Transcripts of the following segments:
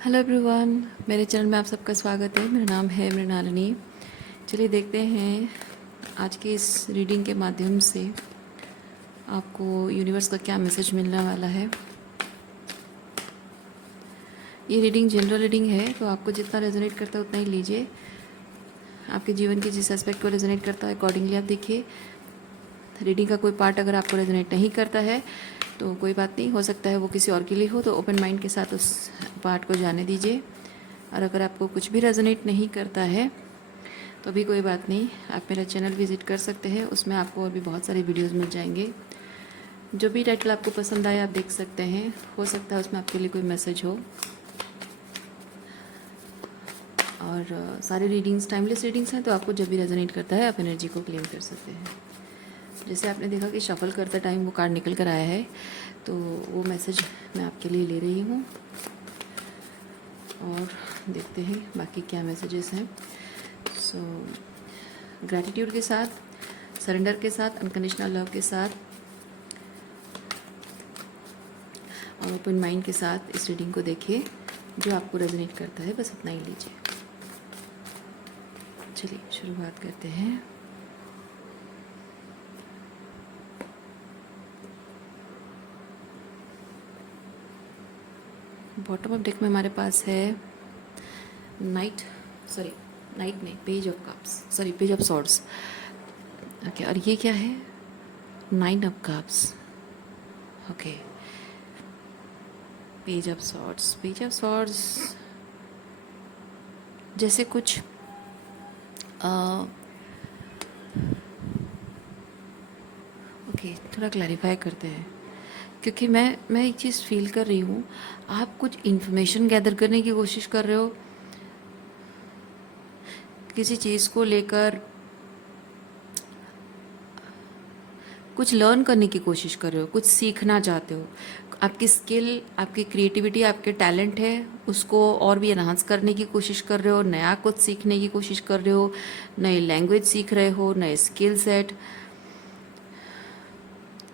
Hello everyone, मेरे channel में आप सबका स्वागत है। मेरा नाम है मृणालिनी। चलिए देखते हैं आज के इस रीडिंग के माध्यम से आपको यूनिवर्स का क्या मैसेज मिलने वाला है। ये रीडिंग जनरल रीडिंग है, तो आपको जितना रेजोनेट करता है उतना ही लीजिए। आपके जीवन के जिस एस्पेक्ट को रेजोनेट करता है अकॉर्डिंगली आप देखिए। रीडिंग का कोई पार्ट अगर आपको रेजोनेट नहीं करता है तो कोई बात नहीं, हो सकता है वो किसी और के लिए हो, तो ओपन माइंड के साथ उस पार्ट को जाने दीजिए। और अगर आपको कुछ भी रेजोनेट नहीं करता है तो भी कोई बात नहीं, आप मेरा चैनल विज़िट कर सकते हैं। उसमें आपको और भी बहुत सारे वीडियोस मिल जाएंगे। जो भी टाइटल आपको पसंद आए आप देख सकते हैं, हो सकता है उसमें आपके लिए कोई मैसेज हो। और सारी रीडिंग्स टाइमलेस रीडिंग्स हैं, तो आपको जब भी रेजोनेट करता है आप एनर्जी को क्लेम कर सकते हैं। जैसे आपने देखा कि शफल करते टाइम वो कार्ड निकल कर आया है, तो वो मैसेज मैं आपके लिए ले रही हूँ और देखते हैं बाकी क्या मैसेजेस हैं। सो ग्रैटिट्यूड के साथ, सरेंडर के साथ, अनकंडीशनल लव के साथ और ओपन माइंड के साथ इस रीडिंग को देखिए। जो आपको रेजोनेट करता है बस उतना ही लीजिए। चलिए शुरुआत करते हैं। बॉटम ऑफ डेक में हमारे पास है नाइट नहीं, page of cups, page of swords. Okay, और ये क्या है? 9 of cups. Okay, page of swords. Page of swords जैसे कुछ ओके, थोड़ा क्लैरिफाई करते हैं, क्योंकि मैं एक चीज़ फील कर रही हूँ। आप कुछ इन्फॉर्मेशन गैदर करने की कोशिश कर रहे हो, किसी चीज़ को लेकर कुछ लर्न करने की कोशिश कर रहे हो, कुछ सीखना चाहते हो। आपकी स्किल, आपकी क्रिएटिविटी, आपके टैलेंट है, उसको और भी एनहांस करने की कोशिश कर रहे हो, नया कुछ सीखने की कोशिश कर रहे हो, नई लैंग्वेज सीख रहे हो, नए स्किल सेट,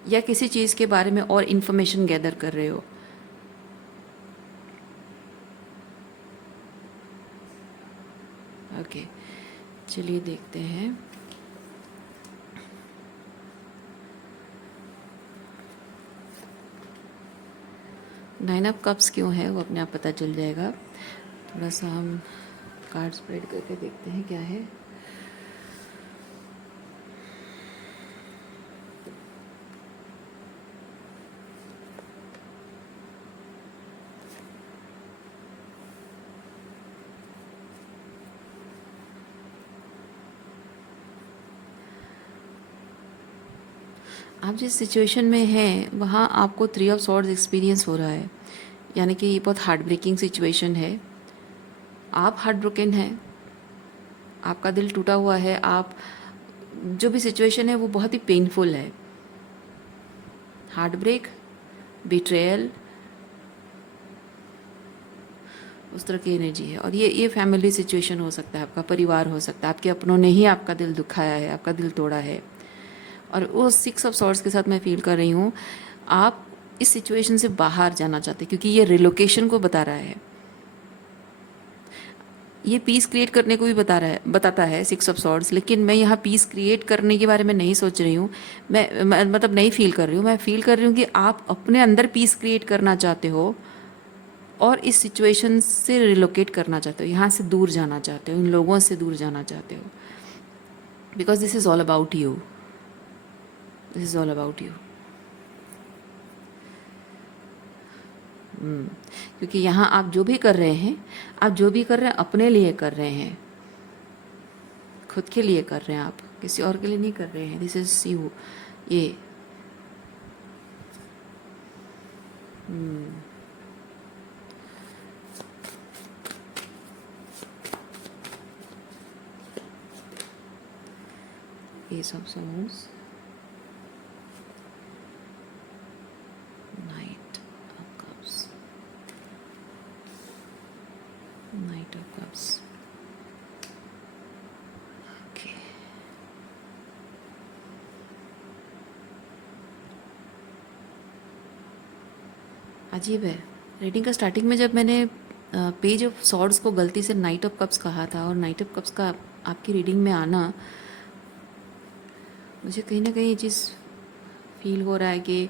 या किसी चीज़ के बारे में और इन्फॉर्मेशन गैदर कर रहे हो। ओके, चलिए देखते हैं। नाइन ऑफ कप्स क्यों है वो अपने आप पता चल जाएगा। थोड़ा सा हम कार्ड स्प्रेड करके देखते हैं क्या है। आप जिस सिचुएशन में हैं वहाँ आपको 3 ऑफ सॉर्ड्स एक्सपीरियंस हो रहा है, यानी कि ये बहुत हार्ट ब्रेकिंग सिचुएशन है। आप हार्ट ब्रोकन हैं, आपका दिल टूटा हुआ है। आप जो भी सिचुएशन है वो बहुत ही पेनफुल है। हार्ट ब्रेक, बिट्रेयल, उस तरह की एनर्जी है। और ये फैमिली सिचुएशन हो सकता है, आपका परिवार हो सकता है, आपके अपनों ने ही आपका दिल दुखाया है, आपका दिल तोड़ा है। और वो 6 ऑफ सॉर्ड्स के साथ मैं फील कर रही हूँ आप इस सिचुएशन से बाहर जाना चाहते हैं, क्योंकि ये रिलोकेशन को बता रहा है। ये पीस क्रिएट करने को भी बताता है 6 ऑफ सॉर्ड्स। लेकिन मैं यहाँ पीस क्रिएट करने के बारे में नहीं सोच रही हूँ। मैं मतलब नहीं फील कर रही हूँ। मैं फील कर रही हूँ कि आप अपने अंदर पीस क्रिएट करना चाहते हो और इस सिचुएशन से रिलोकेट करना चाहते हो, यहाँ से दूर जाना चाहते हो, इन लोगों से दूर जाना चाहते हो। Because this is all about you, this is all about you. क्योंकि यहाँ आप जो भी कर रहे हैं, आप जो भी कर रहे हैं अपने लिए कर रहे हैं, खुद के लिए कर रहे हैं, आप किसी और के लिए नहीं कर रहे हैं। This is you. ये Ace of Swords, Knight of Cups, Knight of Cups. Okay. अजीब है। रीडिंग का स्टार्टिंग में जब मैंने पेज ऑफ सॉर्ड्स को गलती से नाइट ऑफ कप्स कहा था, और नाइट ऑफ कप्स का आपकी रीडिंग में आना, मुझे कहीं ना कहीं ये चीज़ फील हो रहा है कि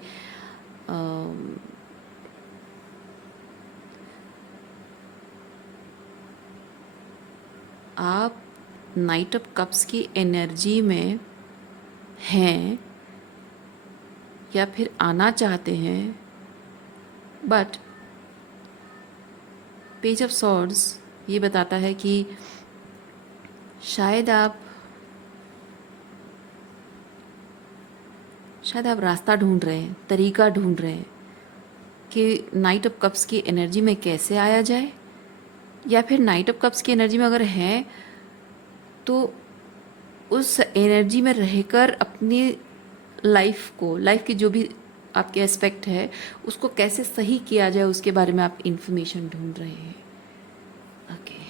आप नाइट ऑफ कप्स की एनर्जी में हैं या फिर आना चाहते हैं, बट पेज ऑफ सॉर्ड्स ये बताता है कि शायद आप रास्ता ढूंढ रहे हैं, तरीका ढूंढ रहे हैं कि नाइट ऑफ कप्स की एनर्जी में कैसे आया जाए, या फिर नाइट ऑफ कप्स की एनर्जी में अगर हैं तो उस एनर्जी में रहकर अपनी लाइफ की जो भी आपके एस्पेक्ट है उसको कैसे सही किया जाए, उसके बारे में आप इंफॉर्मेशन ढूंढ रहे हैं। Okay,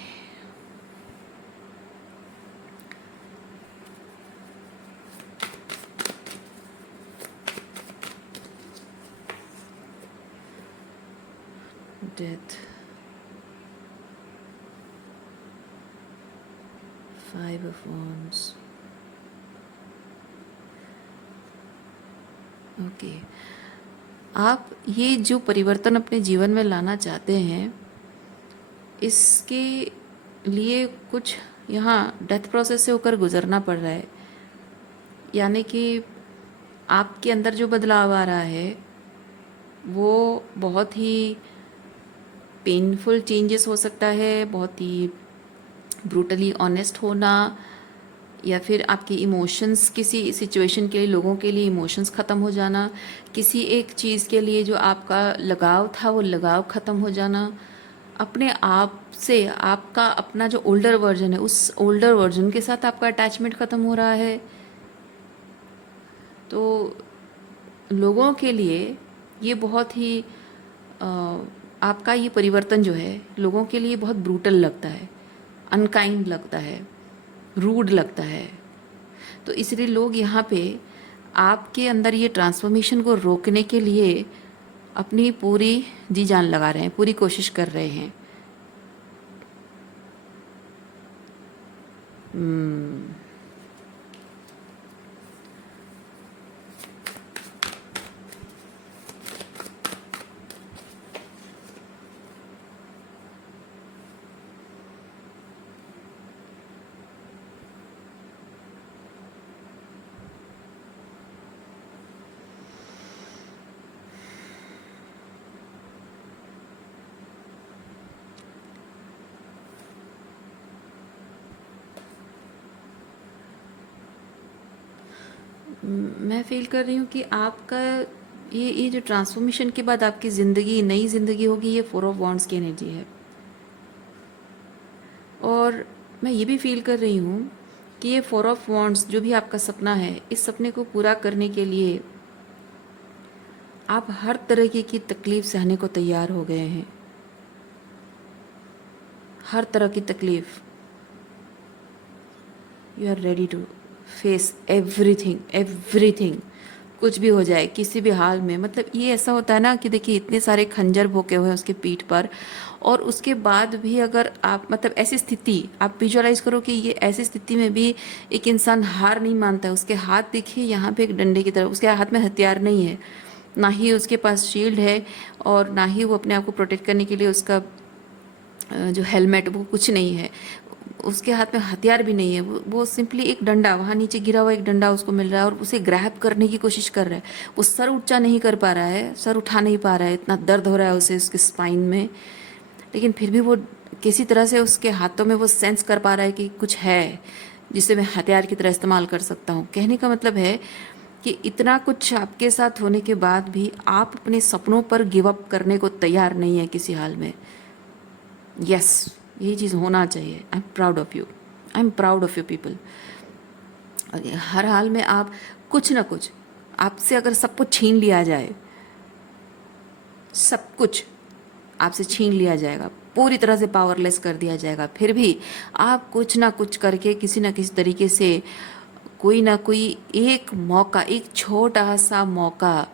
death, 5 of Wands। Okay, आप ये जो परिवर्तन अपने जीवन में लाना चाहते हैं, इसके लिए कुछ यहाँ डेथ प्रोसेस से होकर गुजरना पड़ रहा है। यानी कि आपके अंदर जो बदलाव आ रहा है वो बहुत ही पेनफुल चेंजेस हो सकता है, बहुत ही ब्रूटली ऑनेस्ट होना, या फिर आपके इमोशंस किसी सिचुएशन के लिए, लोगों के लिए इमोशंस ख़त्म हो जाना, किसी एक चीज़ के लिए जो आपका लगाव था वो लगाव ख़त्म हो जाना, अपने आप से आपका अपना जो ओल्डर वर्जन है उस ओल्डर वर्जन के साथ आपका अटैचमेंट ख़त्म हो रहा है। तो लोगों के लिए ये बहुत ही आपका ये परिवर्तन जो है लोगों के लिए बहुत ब्रूटल लगता है, अनकाइंड लगता है, रूड लगता है। तो इसलिए लोग यहाँ पे आपके अंदर ये ट्रांसफॉर्मेशन को रोकने के लिए अपनी पूरी जी जान लगा रहे हैं, पूरी कोशिश कर रहे हैं। मैं फील कर रही हूँ कि आपका ये जो ट्रांसफॉर्मेशन के बाद आपकी ज़िंदगी, नई ज़िंदगी होगी, ये 4 ऑफ वॉन्ड्स की एनर्जी है। और मैं ये भी फील कर रही हूँ कि ये 4 ऑफ वॉन्ड्स जो भी आपका सपना है, इस सपने को पूरा करने के लिए आप हर तरह की तकलीफ़ सहने को तैयार हो गए हैं। हर तरह की तकलीफ़, you are ready to face everything, कुछ भी हो जाए किसी भी हाल में। मतलब ये ऐसा होता है ना कि देखिए इतने सारे खंजर भोंके हुए हैं उसके पीठ पर, और उसके बाद भी अगर आप, मतलब ऐसी स्थिति आप विजुअलाइज करो कि ये ऐसी स्थिति में भी एक इंसान हार नहीं मानता है। उसके हाथ देखिए यहाँ पे एक डंडे की तरफ, उसके हाथ में हथियार नहीं है, ना ही उसके पास शील्ड है, और ना ही वो अपने आप को प्रोटेक्ट करने के लिए उसका जो हेलमेट वो कुछ नहीं है, उसके हाथ में हथियार भी नहीं है। वो सिंपली एक डंडा, वहाँ नीचे गिरा हुआ एक डंडा उसको मिल रहा है और उसे ग्रैब करने की कोशिश कर रहा है। वो सर ऊंचा नहीं कर पा रहा है, सर उठा नहीं पा रहा है, इतना दर्द हो रहा है उसे उसके स्पाइन में, लेकिन फिर भी वो किसी तरह से उसके हाथों में वो सेंस कर पा रहा है कि कुछ है जिसे मैं हथियार की तरह इस्तेमाल कर सकता हूँ। कहने का मतलब है कि इतना कुछ आपके साथ होने के बाद भी आप अपने सपनों पर गिव अप करने को तैयार नहीं है किसी हाल में। यस, यही चीज़ होना चाहिए। I am proud of you, I am proud of you people. हर हाल में आप कुछ ना कुछ, आपसे अगर सब कुछ छीन लिया जाए, सब कुछ आपसे छीन लिया जाएगा, पूरी तरह से पावरलेस कर दिया जाएगा, फिर भी आप कुछ ना कुछ करके किसी ना किसी तरीके से कोई ना कोई एक मौका, एक छोटा सा मौका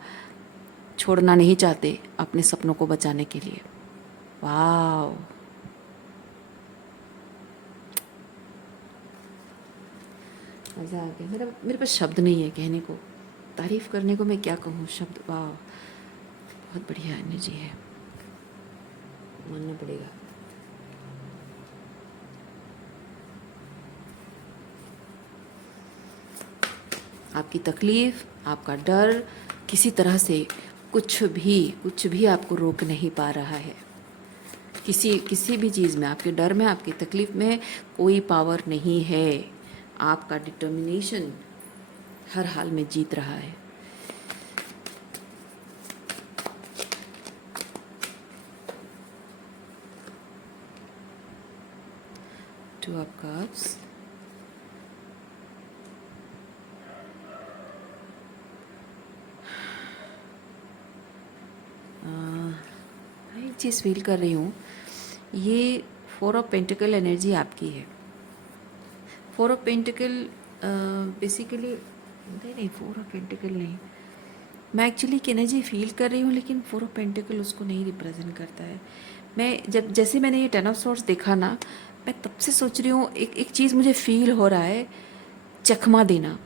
छोड़ना नहीं चाहते अपने सपनों को बचाने के लिए। वाह, मज़ा आ गया। मेरे पास शब्द नहीं है कहने को, तारीफ़ करने को मैं क्या कहूँ शब्द। वाह, बहुत बढ़िया एनर्जी है, मानना पड़ेगा। आपकी तकलीफ़, आपका डर किसी तरह से कुछ भी आपको रोक नहीं पा रहा है। किसी भी चीज़ में, आपके डर में, आपकी तकलीफ़ में कोई पावर नहीं है। आपका डिटर्मिनेशन हर हाल में जीत रहा है। टू ऑफ कप्स, एक चीज़ फील कर रही हूँ, ये 4 ऑफ पेंटिकल एनर्जी आपकी है। 4 ऑफ पेंटिकल बेसिकली नहीं, 4 ऑफ पेंटिकल नहीं, मैं एक्चुअली एक एनर्जी फील कर रही हूँ, लेकिन 4 ऑफ पेंटिकल उसको नहीं रिप्रेजेंट करता है। मैं जैसे मैंने ये 10 ऑफ सॉर्ड्स देखा ना, मैं तब से सोच रही हूँ, एक चीज़ मुझे फील हो रहा है, चकमा देना।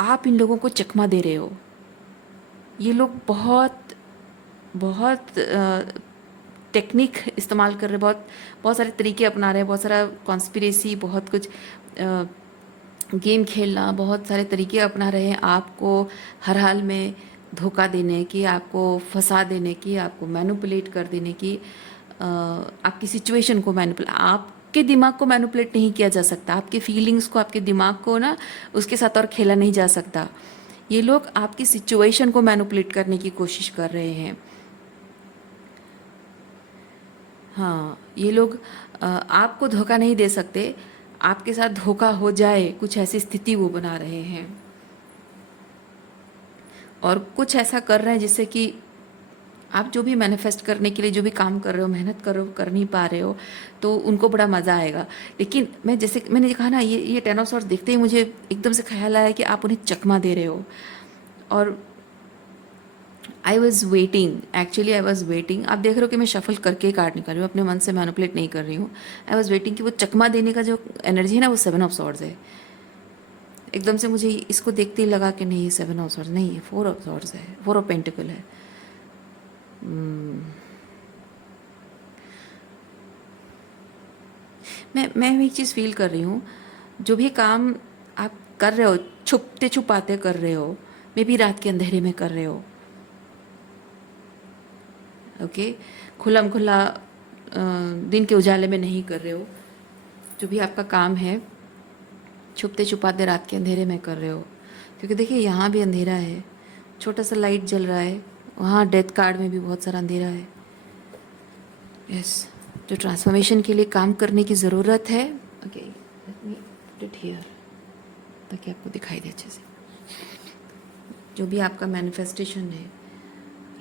आप इन लोगों को चकमा दे रहे हो। ये लोग बहुत बहुत टेक्निक इस्तेमाल कर रहे हैं, बहुत बहुत सारे तरीके अपना रहे हैं, बहुत सारा कॉन्स्पिरेसी, बहुत कुछ गेम खेलना, बहुत सारे तरीके अपना रहे हैं आपको हर हाल में धोखा देने की, आपको फंसा देने की, आपको मैनिपुलेट कर देने की, आपकी सिचुएशन को आपके दिमाग को मैनिपुलेट नहीं किया जा सकता, आपके फीलिंग्स को, आपके दिमाग को ना उसके साथ और खेला नहीं जा सकता। ये लोग आपकी सिचुएशन को मैनिपुलेट करने की कोशिश कर रहे हैं। हाँ, ये लोग आपको धोखा नहीं दे सकते, आपके साथ धोखा हो जाए कुछ ऐसी स्थिति वो बना रहे हैं, और कुछ ऐसा कर रहे हैं जिससे कि आप जो भी मैनिफेस्ट करने के लिए जो भी काम कर रहे हो, मेहनत कर रहे हो, कर नहीं पा रहे हो, तो उनको बड़ा मज़ा आएगा। लेकिन मैं जैसे मैंने कहा ना, ये 10 ऑफ सॉर्ड्स देखते ही मुझे एकदम से ख्याल आया कि आप उन्हें चकमा दे रहे हो। और I was waiting, actually I was waiting, आप देख रहे हो कि मैं शफल करके ही कार्ड निकाल रही हूँ, अपने मन से मैनिपुलेट नहीं कर रही हूँ। आई वॉज़ वेटिंग कि वो चकमा देने का जो एनर्जी है ना, वो 7 ऑफ सॉर्ड्स है। एकदम से मुझे इसको देखते ही लगा कि नहीं, ये 7 ऑफ सॉर्ड्स नहीं है, 4 ऑफ सॉर्ड्स है, 4 ऑफ पेंटिकल है। मैं एक चीज़ फील कर रही हूँ, जो भी काम आप कर रहे हो, छुपते छुपाते कर रहे हो, मे भी रात के अंधेरे में कर रहे हो, ओके, खुल्लम खुल्ला दिन के उजाले में नहीं कर रहे हो। जो भी आपका काम है, छुपते छुपाते रात के अंधेरे में कर रहे हो। क्योंकि देखिए यहाँ भी अंधेरा है, छोटा सा लाइट जल रहा है, वहाँ डेथ कार्ड में भी बहुत सारा अंधेरा है। यस, जो ट्रांसफॉर्मेशन के लिए काम करने की ज़रूरत है, okay, let me put it here ताकि आपको दिखाई दे अच्छे से। जो भी आपका मैनिफेस्टेशन है,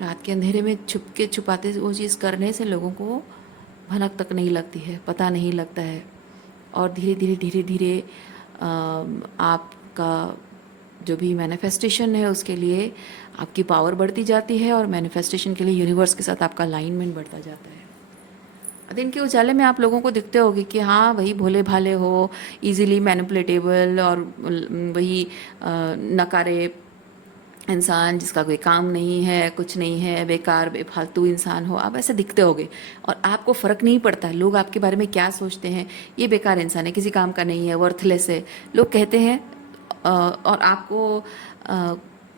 रात के अंधेरे में छुपके छुपाते वो चीज़ करने से लोगों को भनक तक नहीं लगती है, पता नहीं लगता है, और धीरे धीरे आपका जो भी मैनिफेस्टेशन है उसके लिए आपकी पावर बढ़ती जाती है, और मैनिफेस्टेशन के लिए यूनिवर्स के साथ आपका अलाइनमेंट बढ़ता जाता है। दिन के उजाले में आप लोगों को दिखते होगे कि हाँ वही भोले भाले हो, इजीली मैनिपुलेटेबल, और वही नकारे इंसान जिसका कोई काम नहीं है, कुछ नहीं है, बेकार बेफालतू इंसान हो, आप ऐसे दिखते होगे। और आपको फ़र्क नहीं पड़ता लोग आपके बारे में क्या सोचते हैं, ये बेकार इंसान है, किसी काम का नहीं है, वर्थलेस है, लोग कहते हैं। और आपको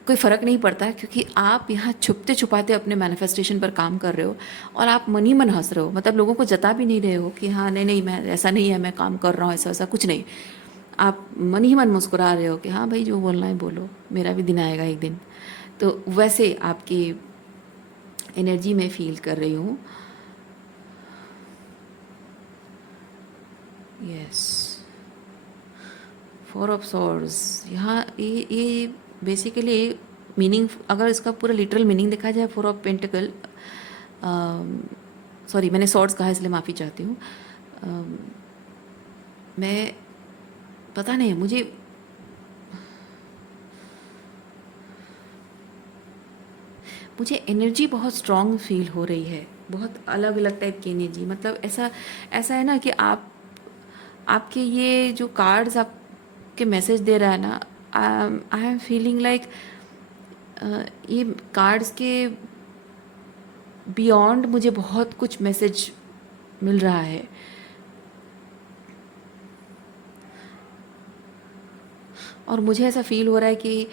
कोई फ़र्क नहीं पड़ता, क्योंकि आप यहाँ छुपते छुपाते अपने मैनिफेस्टेशन पर काम कर रहे हो, और आप मन ही मन हंस रहे हो, मतलब लोगों को जता भी नहीं रहे हो कि हाँ नहीं मैं ऐसा नहीं है, मैं काम कर रहा हूँ, ऐसा ऐसा कुछ नहीं। आप मन ही मन मुस्कुरा रहे हो कि हाँ भाई जो बोलना है बोलो, मेरा भी दिन आएगा एक दिन। तो वैसे आपकी एनर्जी में फील कर रही हूँ। यस, 4 ऑफ सॉर्ड्स, यहाँ ये बेसिकली मीनिंग, अगर इसका पूरा लिटरल मीनिंग देखा जाए, 4 ऑफ पेंटिकल, सॉरी मैंने सॉर्ड्स कहा इसलिए माफ़ी चाहती हूँ। मैं पता नहीं, मुझे एनर्जी बहुत स्ट्रॉन्ग फील हो रही है, बहुत अलग अलग टाइप की एनर्जी। मतलब ऐसा ऐसा है ना कि आपके ये जो कार्ड्स आप आपके मैसेज दे रहा है ना, आई एम फीलिंग लाइक ये कार्ड्स के बियॉन्ड मुझे बहुत कुछ मैसेज मिल रहा है। और मुझे ऐसा फील हो रहा है कि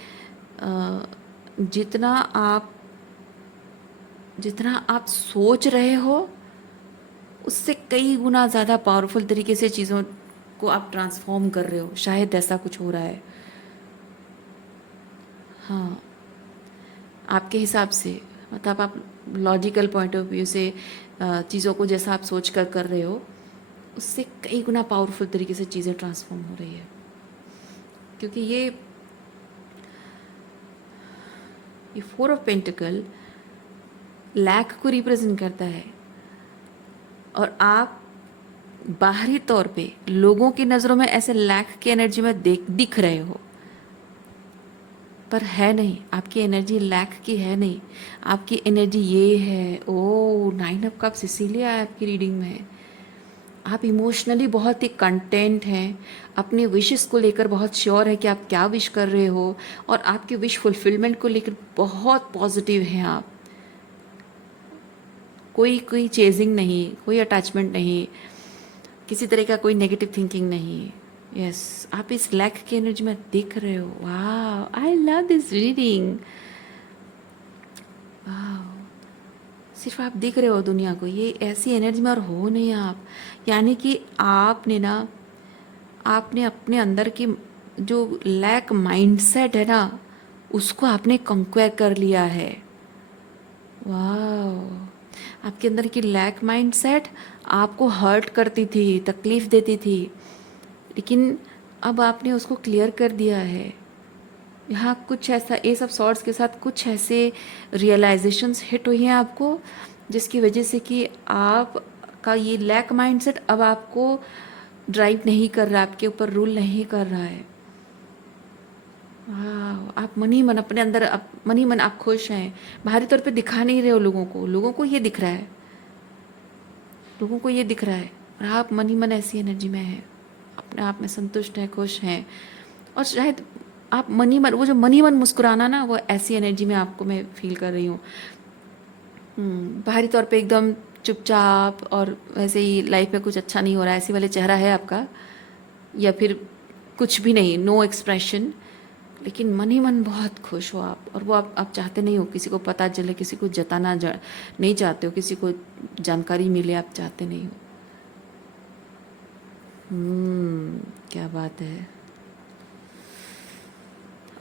जितना आप जितना आप सोच रहे हो उससे कई गुना ज़्यादा पावरफुल तरीके से चीज़ों को आप ट्रांसफॉर्म कर रहे हो, शायद ऐसा कुछ हो रहा है। हाँ, आपके हिसाब से, मतलब आप लॉजिकल पॉइंट ऑफ व्यू से चीज़ों को जैसा आप सोच कर रहे हो उससे कई गुना पावरफुल तरीके से चीज़ें ट्रांसफॉर्म हो रही है। क्योंकि ये 4 ऑफ पेंटिकल लैक को रिप्रेजेंट करता है, और आप बाहरी तौर पे लोगों की नज़रों में ऐसे लैक की एनर्जी में दिख रहे हो, पर है नहीं, आपकी एनर्जी लैक की है नहीं, आपकी एनर्जी ये है। ओ 9 ऑफ कप्स इसीलिए आया आपकी रीडिंग में। आप इमोशनली बहुत ही कंटेंट हैं, अपने विशेस को लेकर बहुत श्योर है कि आप क्या विश कर रहे हो, और आपके विश फुलफिलमेंट को लेकर बहुत पॉजिटिव हैं आप। कोई चेजिंग नहीं, कोई अटैचमेंट नहीं, किसी तरह का कोई नेगेटिव थिंकिंग नहीं। यस, आप इस लैक की एनर्जी में दिख रहे हो। वाह, आई लव दिस रीडिंग। वाह, सिर्फ आप दिख रहे हो दुनिया को, ये ऐसी एनर्जी में और हो नहीं आप। यानी कि आपने अपने अंदर की जो लैक माइंडसेट है ना, उसको आपने कंक्वेयर कर लिया है। वाह, आपके अंदर की लैक माइंडसेट आपको हर्ट करती थी, तकलीफ देती थी, लेकिन अब आपने उसको क्लियर कर दिया है। यहाँ कुछ ऐसा एस ऑफ सॉर्ड्स के साथ कुछ ऐसे रियलाइजेशंस हिट हुई हैं आपको, जिसकी वजह से कि आप का ये लैक माइंडसेट अब आपको ड्राइव नहीं कर रहा, आपके ऊपर रूल नहीं कर रहा है। वाह, आप मन ही मन अपने अंदर मन ही मन आप खुश हैं। बाहरी तौर पे दिखा नहीं रहे हो लोगों को ये दिख रहा है, लोगों को ये दिख रहा है, और आप मन ही मन ऐसी एनर्जी में हैं, अपने आप में संतुष्ट हैं, खुश हैं। और शायद आप मन ही मन, वो जो मन ही मन मुस्कुराना ना, वो ऐसी एनर्जी में आपको मैं फील कर रही हूँ। बाहरी तौर पे एकदम चुपचाप और वैसे ही लाइफ में कुछ अच्छा नहीं हो रहा है, ऐसी वाले चेहरा है आपका, या फिर कुछ भी नहीं, नो एक्सप्रेशन, लेकिन मन ही मन बहुत खुश हो आप। और वो आप चाहते नहीं हो किसी को पता चले, किसी को नहीं चाहते हो, किसी को जानकारी मिले, आप चाहते नहीं हो। क्या बात है।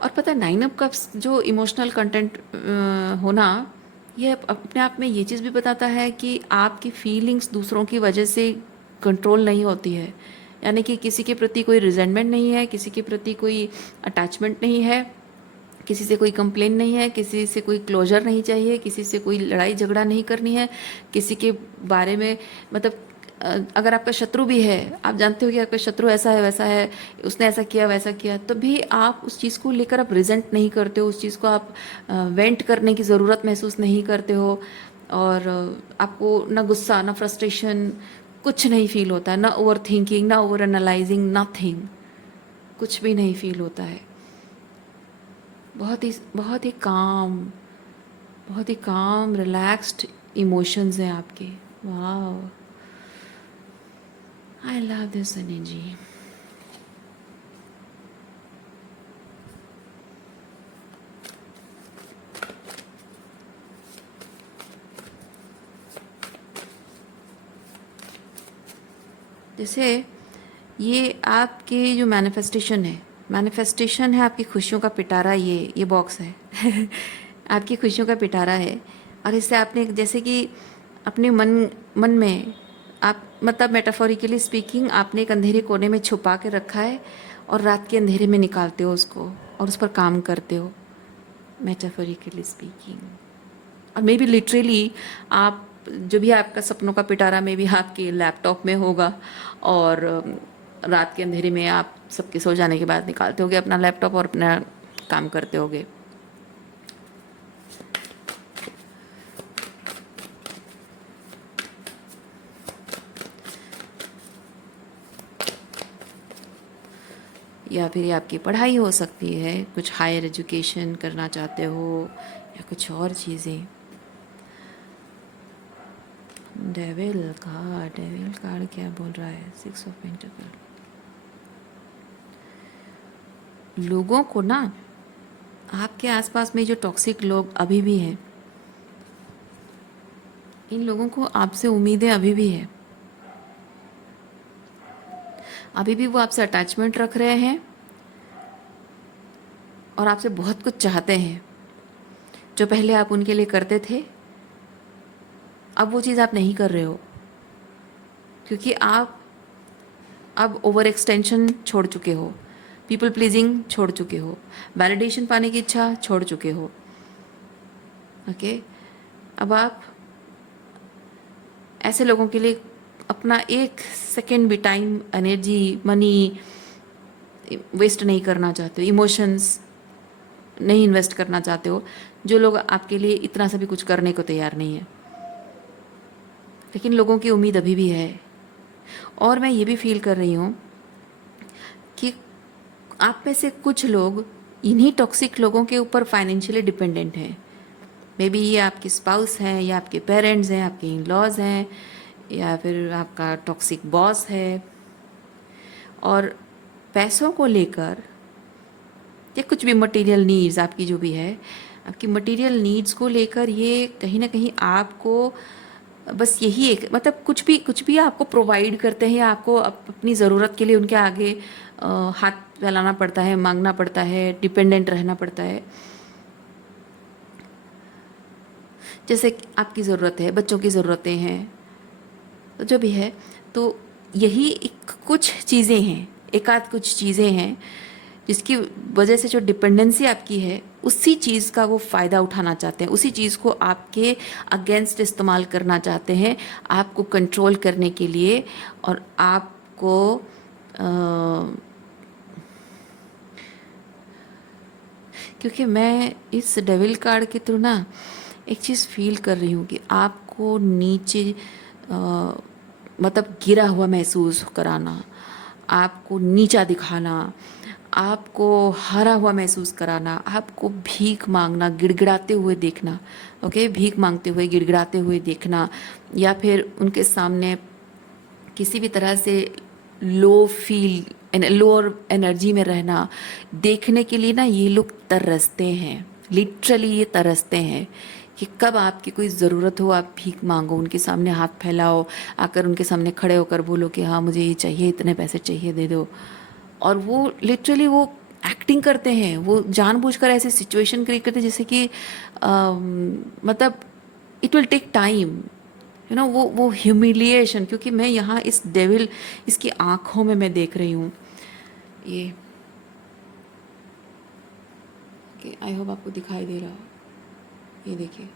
और पता है 9 ऑफ कप्स जो इमोशनल कंटेंट होना, ये अपने आप में ये चीज़ भी बताता है कि आपकी फीलिंग्स दूसरों की वजह से कंट्रोल नहीं होती है। यानी कि किसी के प्रति कोई रिजेंटमेंट नहीं है, किसी के प्रति कोई अटैचमेंट नहीं है, किसी से कोई कंप्लेन नहीं है, किसी से कोई क्लोजर नहीं चाहिए, किसी से कोई लड़ाई झगड़ा नहीं करनी है, किसी के बारे में, मतलब अगर आपका शत्रु भी है, आप जानते हो कि आपका शत्रु ऐसा है वैसा है, उसने ऐसा किया वैसा किया, तो भी आप उस चीज़ को लेकर आप रिजेंट नहीं करते हो, उस चीज़ को आप वेंट करने की ज़रूरत महसूस नहीं करते हो, और आपको ना गुस्सा ना फ्रस्ट्रेशन कुछ नहीं फील होता है, ना ओवर थिंकिंग, ना ओवर एनालाइजिंग, नथिंग, कुछ भी नहीं फील होता है। बहुत ही काम रिलैक्स्ड इमोशंस हैं आपके। वाह, आई लव दिस एनर्जी। जैसे ये आपके जो मैनिफेस्टेशन है आपकी खुशियों का पिटारा, ये बॉक्स है आपकी खुशियों का पिटारा है। और इससे आपने जैसे कि अपने मन में आप, मतलब मेटाफोरिकली स्पीकिंग, आपने एक अंधेरे कोने में छुपा के रखा है, और रात के अंधेरे में निकालते हो उसको और उस पर काम करते हो, मेटाफोरिकली स्पीकिंग। और मे बी लिटरली आप, जो भी आपका सपनों का पिटारा में भी आपके लैपटॉप में होगा, और रात के अंधेरे में आप सबके सो जाने के बाद निकालते होगे अपना लैपटॉप और अपना काम करते होगे। या फिर ये आपकी पढ़ाई हो सकती है, कुछ हायर एजुकेशन करना चाहते हो या कुछ और चीज़ें। डेविल कार्ड क्या बोल रहा है? 6 ऑफ पेंटिकल। लोगों को ना, आपके आसपास में जो टॉक्सिक लोग अभी भी हैं, इन लोगों को आपसे उम्मीदें अभी भी है। अभी भी वो आपसे अटैचमेंट रख रहे हैं और आपसे बहुत कुछ चाहते हैं। जो पहले आप उनके लिए करते थे, अब वो चीज़ आप नहीं कर रहे हो, क्योंकि आप अब ओवर एक्सटेंशन छोड़ चुके हो, पीपल प्लीजिंग छोड़ चुके हो, वैलिडेशन पाने की इच्छा छोड़ चुके हो। ओके, अब आप ऐसे लोगों के लिए अपना एक सेकेंड भी टाइम, एनर्जी, मनी वेस्ट नहीं करना चाहते हो, इमोशंस नहीं इन्वेस्ट करना चाहते हो, जो लोग आपके लिए इतना सा भी कुछ करने को तैयार नहीं है। लेकिन लोगों की उम्मीद अभी भी है। और मैं ये भी फील कर रही हूँ कि आप में से कुछ लोग इन्हीं टॉक्सिक लोगों के ऊपर फाइनेंशियली डिपेंडेंट हैं। मे बी ये आपके स्पाउस हैं, या आपके पेरेंट्स हैं, आपके इन लॉज हैं, या फिर आपका टॉक्सिक बॉस है। और पैसों को लेकर, या कुछ भी मटेरियल नीड्स आपकी जो भी है, आपकी मटेरियल नीड्स को लेकर ये कहीं ना कहीं आपको बस यही एक, मतलब कुछ भी आपको प्रोवाइड करते हैं, आपको अपनी ज़रूरत के लिए उनके आगे हाथ फैलाना पड़ता है, मांगना पड़ता है, डिपेंडेंट रहना पड़ता है। जैसे आपकी ज़रूरत है, बच्चों की ज़रूरतें हैं, तो जो भी है, तो यही एक कुछ चीज़ें हैं, एक आध कुछ चीज़ें हैं जिसकी वजह से जो डिपेंडेंसी आपकी है, उसी चीज़ का वो फ़ायदा उठाना चाहते हैं, उसी चीज़ को आपके अगेंस्ट इस्तेमाल करना चाहते हैं, आपको कंट्रोल करने के लिए। और आपको क्योंकि मैं इस डेविल कार्ड के थ्रू ना एक चीज़ फील कर रही हूँ कि आपको नीचे मतलब गिरा हुआ महसूस कराना, आपको नीचा दिखाना, आपको हारा हुआ महसूस कराना, आपको भीख मांगना, गिड़गिड़ाते हुए देखना। ओके, भीख मांगते हुए, गिड़गिड़ाते हुए देखना, या फिर उनके सामने किसी भी तरह से लोअर एनर्जी में रहना, देखने के लिए ना ये लोग तरसते हैं, लिटरली ये तरसते हैं कि कब आपकी कोई ज़रूरत हो, आप भीख मांगो, उनके सामने हाथ फैलाओ, आकर उनके सामने खड़े होकर बोलो कि हाँ मुझे ये चाहिए, इतने पैसे चाहिए, दे दो। और वो लिटरली वो एक्टिंग करते हैं, वो जानबूझकर ऐसे सिचुएशन क्रिएट करते हैं जैसे कि मतलब it will take time, you know, वो ह्यूमिलिएशन। क्योंकि मैं यहाँ इस डेविल, इसकी आँखों में मैं देख रही हूँ ये, कि आई होप आपको दिखाई दे रहा हो, ये देखिए,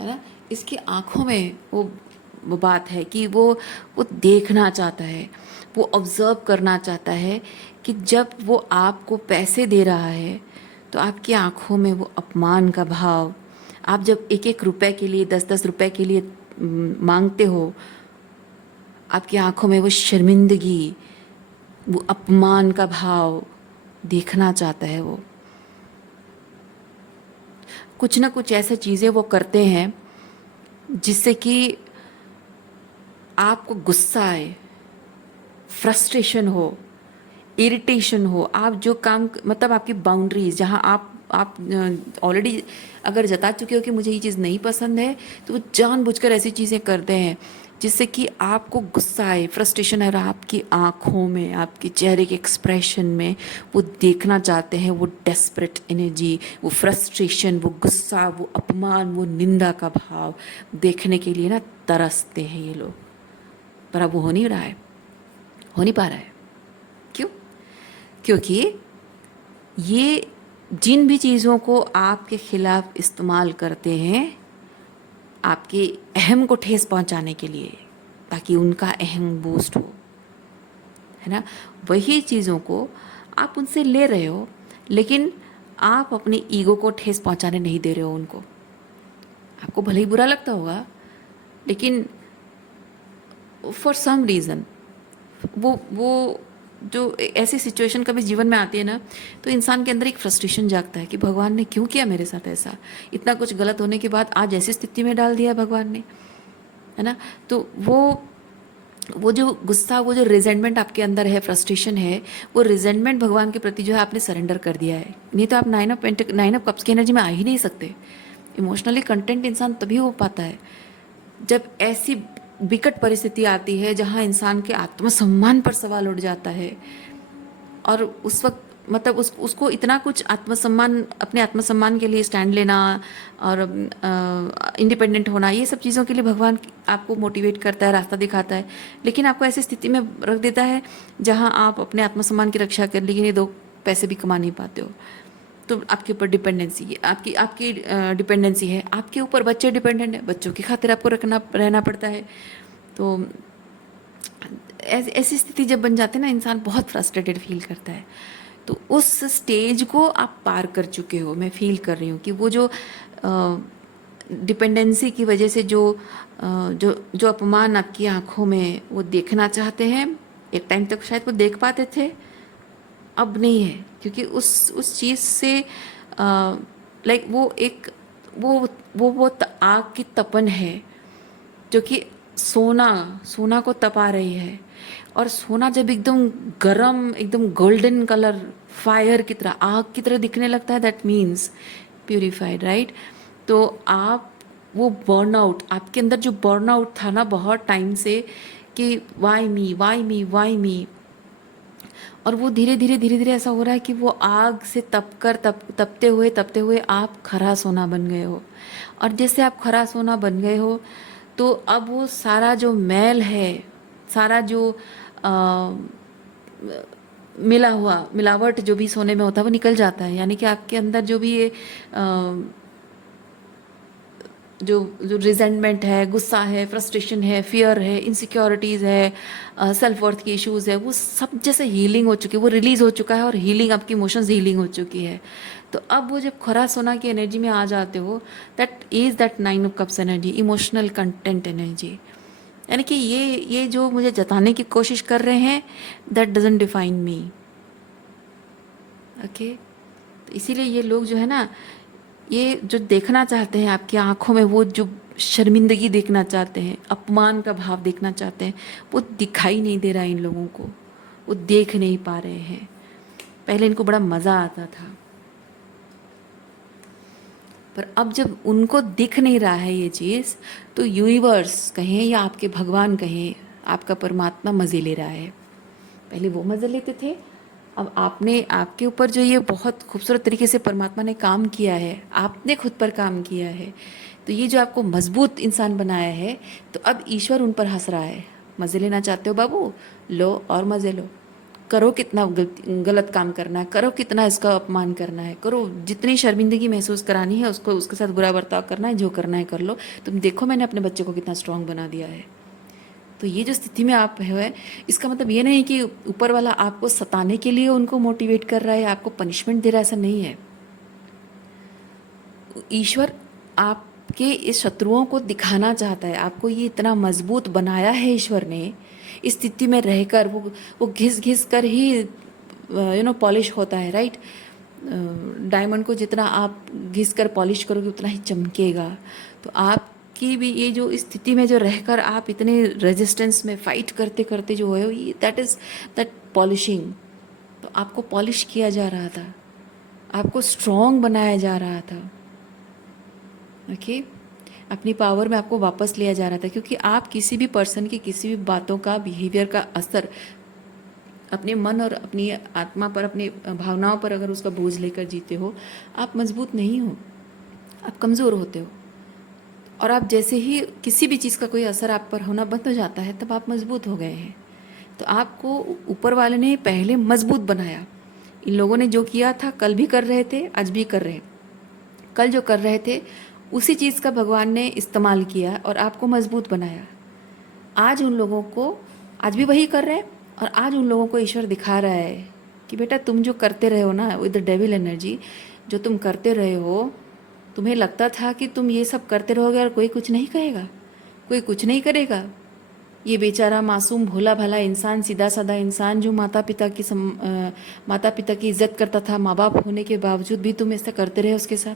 है ना, इसकी आँखों में वो बात है कि वो देखना चाहता है, वो ऑब्ज़र्व करना चाहता है कि जब वो आपको पैसे दे रहा है तो आपकी आँखों में वो अपमान का भाव, आप जब एक एक रुपए के लिए, 10-10 रुपए के लिए मांगते हो, आपकी आँखों में वो शर्मिंदगी, वो अपमान का भाव देखना चाहता है। वो कुछ ना कुछ ऐसे चीज़ें वो करते हैं जिससे कि आपको गुस्सा आए, फ्रस्ट्रेशन हो, इरिटेशन हो। आप जो काम, मतलब आपकी बाउंड्रीज जहाँ आप ऑलरेडी अगर जता चुके हो कि मुझे ये चीज़ नहीं पसंद है, तो वो जानबूझकर ऐसी चीज़ें करते हैं जिससे कि आपको गुस्सा आए, फ्रस्ट्रेशन है, और आपकी आँखों में, आपके चेहरे के एक्सप्रेशन में वो देखना चाहते हैं, वो डेस्परेट एनर्जी, वो फ्रस्ट्रेशन, वो गुस्सा, वो अपमान, वो निंदा का भाव देखने के लिए ना तरसते हैं ये लोग। पर अब वो हो नहीं रहा है, हो नहीं पा रहा है। क्यों? क्योंकि ये जिन भी चीज़ों को आपके खिलाफ इस्तेमाल करते हैं, आपके अहम को ठेस पहुंचाने के लिए, ताकि उनका अहम बूस्ट हो, है ना, वही चीज़ों को आप उनसे ले रहे हो, लेकिन आप अपनी ईगो को ठेस पहुंचाने नहीं दे रहे हो उनको। आपको भले ही बुरा लगता होगा, लेकिन फॉर सम रीज़न वो जो ऐसी सिचुएशन कभी जीवन में आती है ना, तो इंसान के अंदर एक फ्रस्ट्रेशन जागता है कि भगवान ने क्यों किया मेरे साथ ऐसा, इतना कुछ गलत होने के बाद आज ऐसी स्थिति में डाल दिया भगवान ने, है ना। तो वो जो गुस्सा, वो जो रिजेंटमेंट आपके अंदर है, फ्रस्ट्रेशन है, वो रिजेंटमेंट भगवान के प्रति जो है आपने सरेंडर कर दिया है। नहीं तो आप नाइन ऑफ कप्स की एनर्जी में आ ही नहीं सकते। इमोशनली कंटेंट इंसान तभी हो पाता है जब ऐसी विकट परिस्थिति आती है जहाँ इंसान के आत्मसम्मान पर सवाल उठ जाता है, और उस वक्त मतलब उसको इतना कुछ आत्मसम्मान, अपने आत्मसम्मान के लिए स्टैंड लेना और इंडिपेंडेंट होना, ये सब चीज़ों के लिए भगवान आपको मोटिवेट करता है, रास्ता दिखाता है। लेकिन आपको ऐसी स्थिति में रख देता है जहाँ आप अपने आत्मसम्मान की रक्षा कर, लेकिन ये 2 पैसे भी कमा नहीं पाते हो। तो आपके ऊपर डिपेंडेंसी है, आपकी डिपेंडेंसी है, आपके ऊपर बच्चे डिपेंडेंट है, बच्चों की खातिर आपको रहना पड़ता है। तो ऐसी स्थिति जब बन जाती है ना, इंसान बहुत फ्रस्ट्रेटेड फील करता है। तो उस स्टेज को आप पार कर चुके हो, मैं फील कर रही हूँ कि वो जो डिपेंडेंसी की वजह से जो अपमान आपकी आंखों में वो देखना चाहते हैं, एक टाइम तक शायद वो देख पाते थे, अब नहीं है, क्योंकि उस चीज़ से लाइक वो एक आग की तपन है जो कि सोना को तपा रही है। और सोना जब एकदम गरम, एकदम गोल्डन कलर, फायर की तरह, आग की तरह दिखने लगता है, दैट मीन्स प्यूरिफाइड, राइट। तो आप वो बर्नआउट, आपके अंदर जो बर्नआउट था ना बहुत टाइम से कि why me why me why me, और वो धीरे धीरे ऐसा हो रहा है कि वो आग से तपते हुए आप खरा सोना बन गए हो। और जैसे आप खरा सोना बन गए हो, तो अब वो सारा जो मैल है, सारा जो मिलावट जो भी सोने में होता है वो निकल जाता है। यानी कि आपके अंदर जो भी ये जो रिजेंटमेंट है, गुस्सा है, फ्रस्ट्रेशन है, फियर है, इनसिक्योरिटीज़ है, सेल्फ वर्थ की इश्यूज़ है, वो सब जैसे हीलिंग हो चुकी है, वो रिलीज़ हो चुका है, और हीलिंग, आपकी इमोशंस हीलिंग हो चुकी है। तो अब वो जब खरा सोना की एनर्जी में आ जाते हो, that 9 of cups energy, emotional content energy. यानी कि ये जो मुझे जताने की कोशिश कर रहे हैं, that doesn't define me, okay. तो इसीलिए ये लोग जो है ना, ये जो देखना चाहते हैं आपकी आंखों में, वो जो शर्मिंदगी देखना चाहते हैं, अपमान का भाव देखना चाहते हैं, वो दिखाई नहीं दे रहा है इन लोगों को, वो देख नहीं पा रहे हैं। पहले इनको बड़ा मज़ा आता था, पर अब जब उनको दिख नहीं रहा है ये चीज़, तो यूनिवर्स कहें या आपके भगवान कहें, आपका परमात्मा मज़े ले रहा है। पहले वो मज़े लेते थे, अब आपके ऊपर जो ये बहुत खूबसूरत तरीके से परमात्मा ने काम किया है, आपने खुद पर काम किया है, तो ये जो आपको मजबूत इंसान बनाया है, तो अब ईश्वर उन पर हंस रहा है। मज़े लेना चाहते हो बाबू, लो और मज़े लो, करो कितना गलत काम करना है, करो कितना इसका अपमान करना है, करो जितनी शर्मिंदगी महसूस करानी है उसको, उसके साथ बुरा बर्ताव करना है, जो करना है कर लो। तुम देखो मैंने अपने बच्चे को कितना स्ट्रांग बना दिया है। तो ये जो स्थिति में आप है, इसका मतलब ये नहीं कि ऊपर वाला आपको सताने के लिए उनको मोटिवेट कर रहा है, आपको पनिशमेंट दे रहा है, ऐसा नहीं है। ईश्वर आपके इस शत्रुओं को दिखाना चाहता है, आपको ये इतना मजबूत बनाया है ईश्वर ने, इस स्थिति में रहकर वो घिस कर ही पॉलिश होता है, राइट। डायमंड को जितना आप घिस कर पॉलिश करोगे उतना ही चमकेगा। तो आपकी भी ये जो स्थिति में जो रहकर आप इतने रेजिस्टेंस में फाइट करते करते जो है, दैट पॉलिशिंग। तो आपको पॉलिश किया जा रहा था, आपको स्ट्रॉन्ग बनाया जा रहा था, ओके। अपनी पावर में आपको वापस लिया जा रहा था, क्योंकि आप किसी भी पर्सन की किसी भी बातों का, बिहेवियर का असर अपने मन और अपनी आत्मा पर, अपनी भावनाओं पर अगर उसका बोझ लेकर जीते हो, आप मजबूत नहीं हो, आप कमज़ोर होते हो। और आप जैसे ही किसी भी चीज़ का कोई असर आप पर होना बंद हो जाता है, तब आप मजबूत हो गए हैं। तो आपको ऊपर वाले ने पहले मजबूत बनाया। इन लोगों ने जो किया था, कल भी कर रहे थे, आज भी कर रहे हैं। कल जो कर रहे थे उसी चीज़ का भगवान ने इस्तेमाल किया और आपको मजबूत बनाया। आज उन लोगों को, आज भी वही कर रहे हैं, और आज उन लोगों को ईश्वर दिखा रहा है कि बेटा तुम जो करते रहे हो ना, विद द डेविल एनर्जी, जो तुम करते रहे हो, तुम्हें लगता था कि तुम ये सब करते रहोगे और कोई कुछ नहीं कहेगा, कोई कुछ नहीं करेगा, ये बेचारा मासूम भोला भाला इंसान, सीधा साधा इंसान जो माता पिता की इज्जत करता था, माँ बाप होने के बावजूद भी तुम ऐसा करते रहे उसके साथ।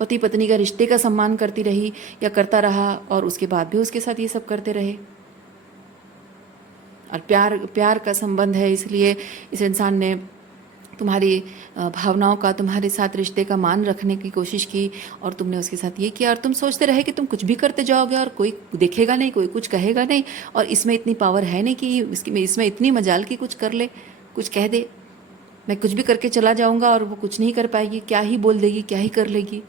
पति पत्नी का रिश्ते का सम्मान करती रही या करता रहा, और उसके बाद भी उसके साथ ये सब करते रहे। और प्यार प्यार का संबंध है, इसलिए इस इंसान ने तुम्हारी भावनाओं का, तुम्हारे साथ रिश्ते का मान रखने की कोशिश की, और तुमने उसके साथ ये किया, और तुम सोचते रहे कि तुम कुछ भी करते जाओगे और कोई देखेगा नहीं, कोई कुछ कहेगा नहीं, और इसमें इतनी पावर है नहीं कि इसमें इतनी मजाल की कुछ कर ले, कुछ कह दे, मैं कुछ भी करके चला जाऊंगा और वो कुछ नहीं कर पाएगी, क्या ही बोल देगी, क्या ही कर लेगी,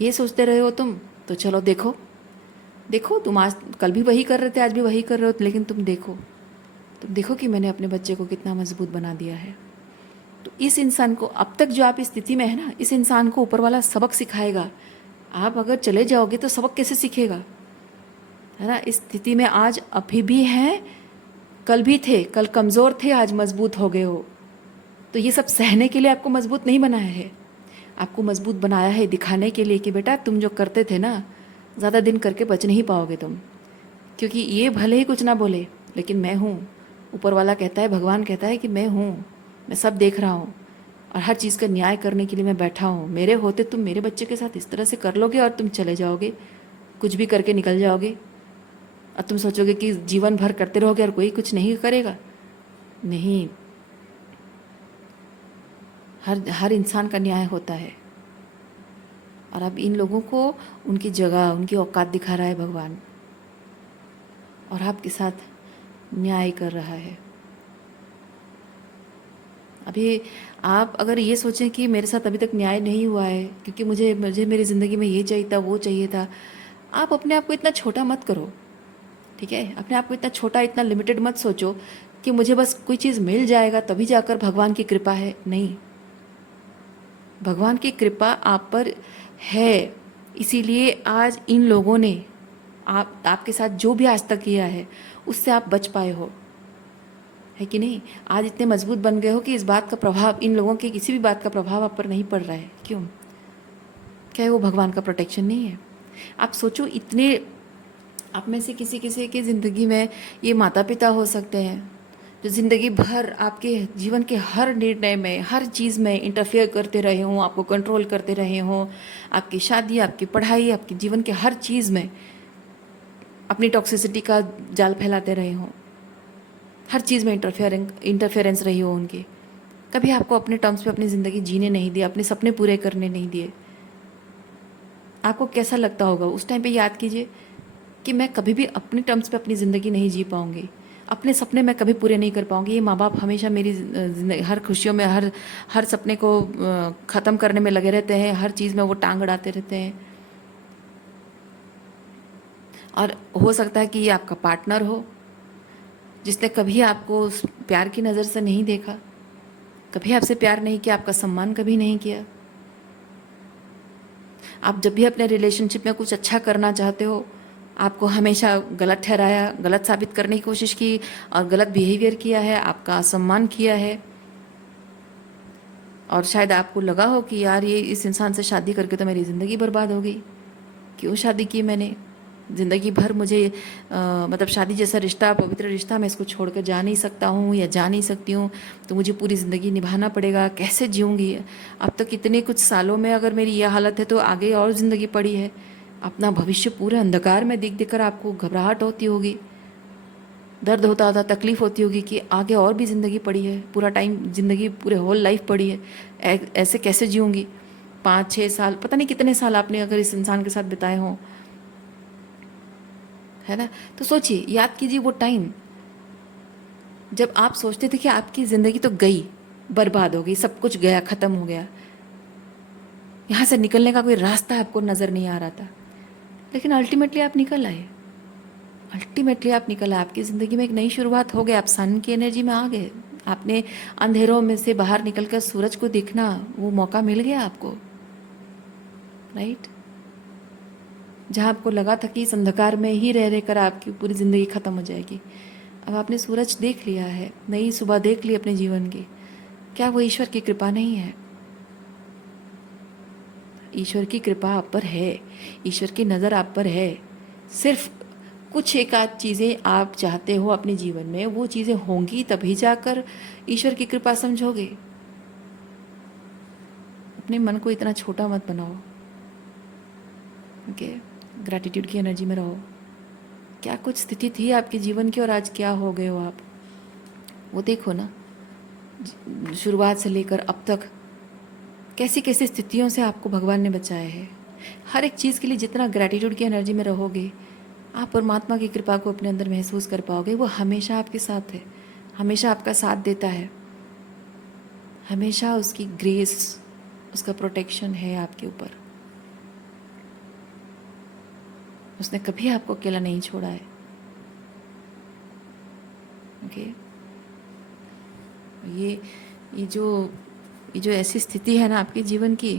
ये सोचते रहे हो तुम। तो चलो देखो देखो, तुम आज कल भी वही कर रहे थे, आज भी वही कर रहे हो, लेकिन तुम देखो कि मैंने अपने बच्चे को कितना मजबूत बना दिया है। तो इस इंसान को, अब तक जो आप इस स्थिति में है ना, इस इंसान को ऊपर वाला सबक सिखाएगा। आप अगर चले जाओगे तो सबक कैसे सीखेगा, है ना। इस स्थिति में आज अभी भी हैं, कल भी थे, कल कमज़ोर थे, आज मजबूत हो गए हो। तो ये सब सहने के लिए आपको मजबूत नहीं बनाया है, आपको मजबूत बनाया है दिखाने के लिए कि बेटा तुम जो करते थे ना, ज़्यादा दिन करके बच नहीं पाओगे तुम, क्योंकि ये भले ही कुछ ना बोले, लेकिन मैं हूँ। ऊपर वाला कहता है, भगवान कहता है कि मैं हूँ, मैं सब देख रहा हूँ, और हर चीज़ का न्याय करने के लिए मैं बैठा हूँ। मेरे होते तुम मेरे बच्चे के साथ इस तरह से कर लोगे और तुम चले जाओगे, कुछ भी करके निकल जाओगे, और तुम सोचोगे कि जीवन भर करते रहोगे और कोई कुछ नहीं करेगा। नहीं, हर इंसान का न्याय होता है। और अब इन लोगों को उनकी जगह, उनकी औकात दिखा रहा है भगवान, और आपके साथ न्याय कर रहा है। अभी आप अगर ये सोचें कि मेरे साथ अभी तक न्याय नहीं हुआ है क्योंकि मुझे मुझे मेरी ज़िंदगी में ये चाहिए था, वो चाहिए था, आप अपने आप को इतना छोटा मत करो, ठीक है। अपने आप को इतना छोटा, इतना लिमिटेड मत सोचो कि मुझे बस कोई चीज़ मिल जाएगा तभी जाकर भगवान की कृपा है। नहीं, भगवान की कृपा आप पर है, इसीलिए आज इन लोगों ने आपके साथ जो भी आज तक किया है उससे आप बच पाए हो, है कि नहीं। आज इतने मजबूत बन गए हो कि इस बात का प्रभाव, इन लोगों के किसी भी बात का प्रभाव आप पर नहीं पड़ रहा है। क्यों? क्या वो भगवान का प्रोटेक्शन नहीं है? आप सोचो, इतने आप में से किसी किसी की ज़िंदगी में ये माता पिता हो सकते हैं जो ज़िंदगी भर आपके जीवन के हर निर्णय में, हर चीज़ में इंटरफेयर करते रहे हों, आपको कंट्रोल करते रहे हों, आपकी शादी, आपकी पढ़ाई, आपके जीवन के हर चीज़ में अपनी टॉक्सिसिटी का जाल फैलाते रहे हों, हर चीज़ में इंटरफेरेंस रही हो उनकी। कभी आपको अपने टर्म्स पे अपनी ज़िंदगी जीने नहीं दिए, अपने सपने पूरे करने नहीं दिए। आपको कैसा लगता होगा उस टाइम पे? याद कीजिए कि मैं कभी भी अपने टर्म्स पे अपनी ज़िंदगी नहीं जी पाऊँगी, अपने सपने मैं कभी पूरे नहीं कर पाऊँगी। ये माँ बाप हमेशा मेरी हर खुशियों में, हर सपने को ख़त्म करने में लगे रहते हैं, हर चीज़ में वो टांग अड़ाते रहते हैं। और हो सकता है कि ये आपका पार्टनर हो जिसने कभी आपको उस प्यार की नज़र से नहीं देखा, कभी आपसे प्यार नहीं किया, आपका सम्मान कभी नहीं किया। आप जब भी अपने रिलेशनशिप में कुछ अच्छा करना चाहते हो, आपको हमेशा गलत ठहराया, गलत साबित करने की कोशिश की और गलत बिहेवियर किया है, आपका असम्मान किया है। और शायद आपको लगा हो कि यार ये इस इंसान से शादी करके तो मेरी ज़िंदगी बर्बाद हो गई, क्यों शादी की मैंने, ज़िंदगी भर मुझे मतलब शादी जैसा रिश्ता, पवित्र रिश्ता, मैं इसको छोड़कर जा नहीं सकता हूँ या जा नहीं सकती हूँ, तो मुझे पूरी ज़िंदगी निभाना पड़ेगा, कैसे जीऊँगी। अब तक इतने कुछ सालों में अगर मेरी यह हालत है तो आगे और ज़िंदगी पड़ी है। अपना भविष्य पूरे अंधकार में दिख कर आपको घबराहट होती होगी, दर्द होता होता, तकलीफ़ होती होगी कि आगे और भी ज़िंदगी पड़ी है, पूरा टाइम, ज़िंदगी, पूरे होल लाइफ पड़ी है, ऐसे कैसे जीऊँगी। 5-6 साल, पता नहीं कितने साल आपने अगर इस इंसान के साथ बिताए हों, है ना। तो सोचिए, याद कीजिए वो टाइम जब आप सोचते थे कि आपकी ज़िंदगी तो गई, बर्बाद हो गई, सब कुछ गया, ख़त्म हो गया, यहाँ से निकलने का कोई रास्ता आपको नज़र नहीं आ रहा था, लेकिन अल्टीमेटली आप निकल आए। अल्टीमेटली आप निकल आए, आपकी ज़िंदगी में एक नई शुरुआत हो गई, आप सन की एनर्जी में आ गए, आपने अंधेरों में से बाहर निकलकर सूरज को देखना, वो मौका मिल गया आपको, राइट। जहाँ आपको लगा था कि इस अंधकार में ही रह रहकर आपकी पूरी ज़िंदगी ख़त्म हो जाएगी, अब आपने सूरज देख लिया है, नई सुबह देख ली अपने जीवन की। क्या वो ईश्वर की कृपा नहीं है? ईश्वर की कृपा आप पर है, ईश्वर की नज़र आप पर है। सिर्फ कुछ एक आध चीज़ें आप चाहते हो अपने जीवन में, वो चीज़ें होंगी तभी जाकर ईश्वर की कृपा समझोगे। अपने मन को इतना छोटा मत बनाओ। ओके, ग्रैटिट्यूड की एनर्जी में रहो। क्या कुछ स्थिति थी आपके जीवन की और आज क्या हो गए हो आप, वो देखो ना। शुरुआत से लेकर अब तक कैसी कैसी स्थितियों से आपको भगवान ने बचाया है। हर एक चीज़ के लिए जितना ग्रैटिट्यूड की एनर्जी में रहोगे, आप परमात्मा की कृपा को अपने अंदर महसूस कर पाओगे। वो हमेशा आपके साथ है, हमेशा आपका साथ देता है, हमेशा उसकी ग्रेस, उसका प्रोटेक्शन है आपके ऊपर। उसने कभी आपको अकेला नहीं छोड़ा है। ओके, ये जो ऐसी स्थिति है ना आपके जीवन की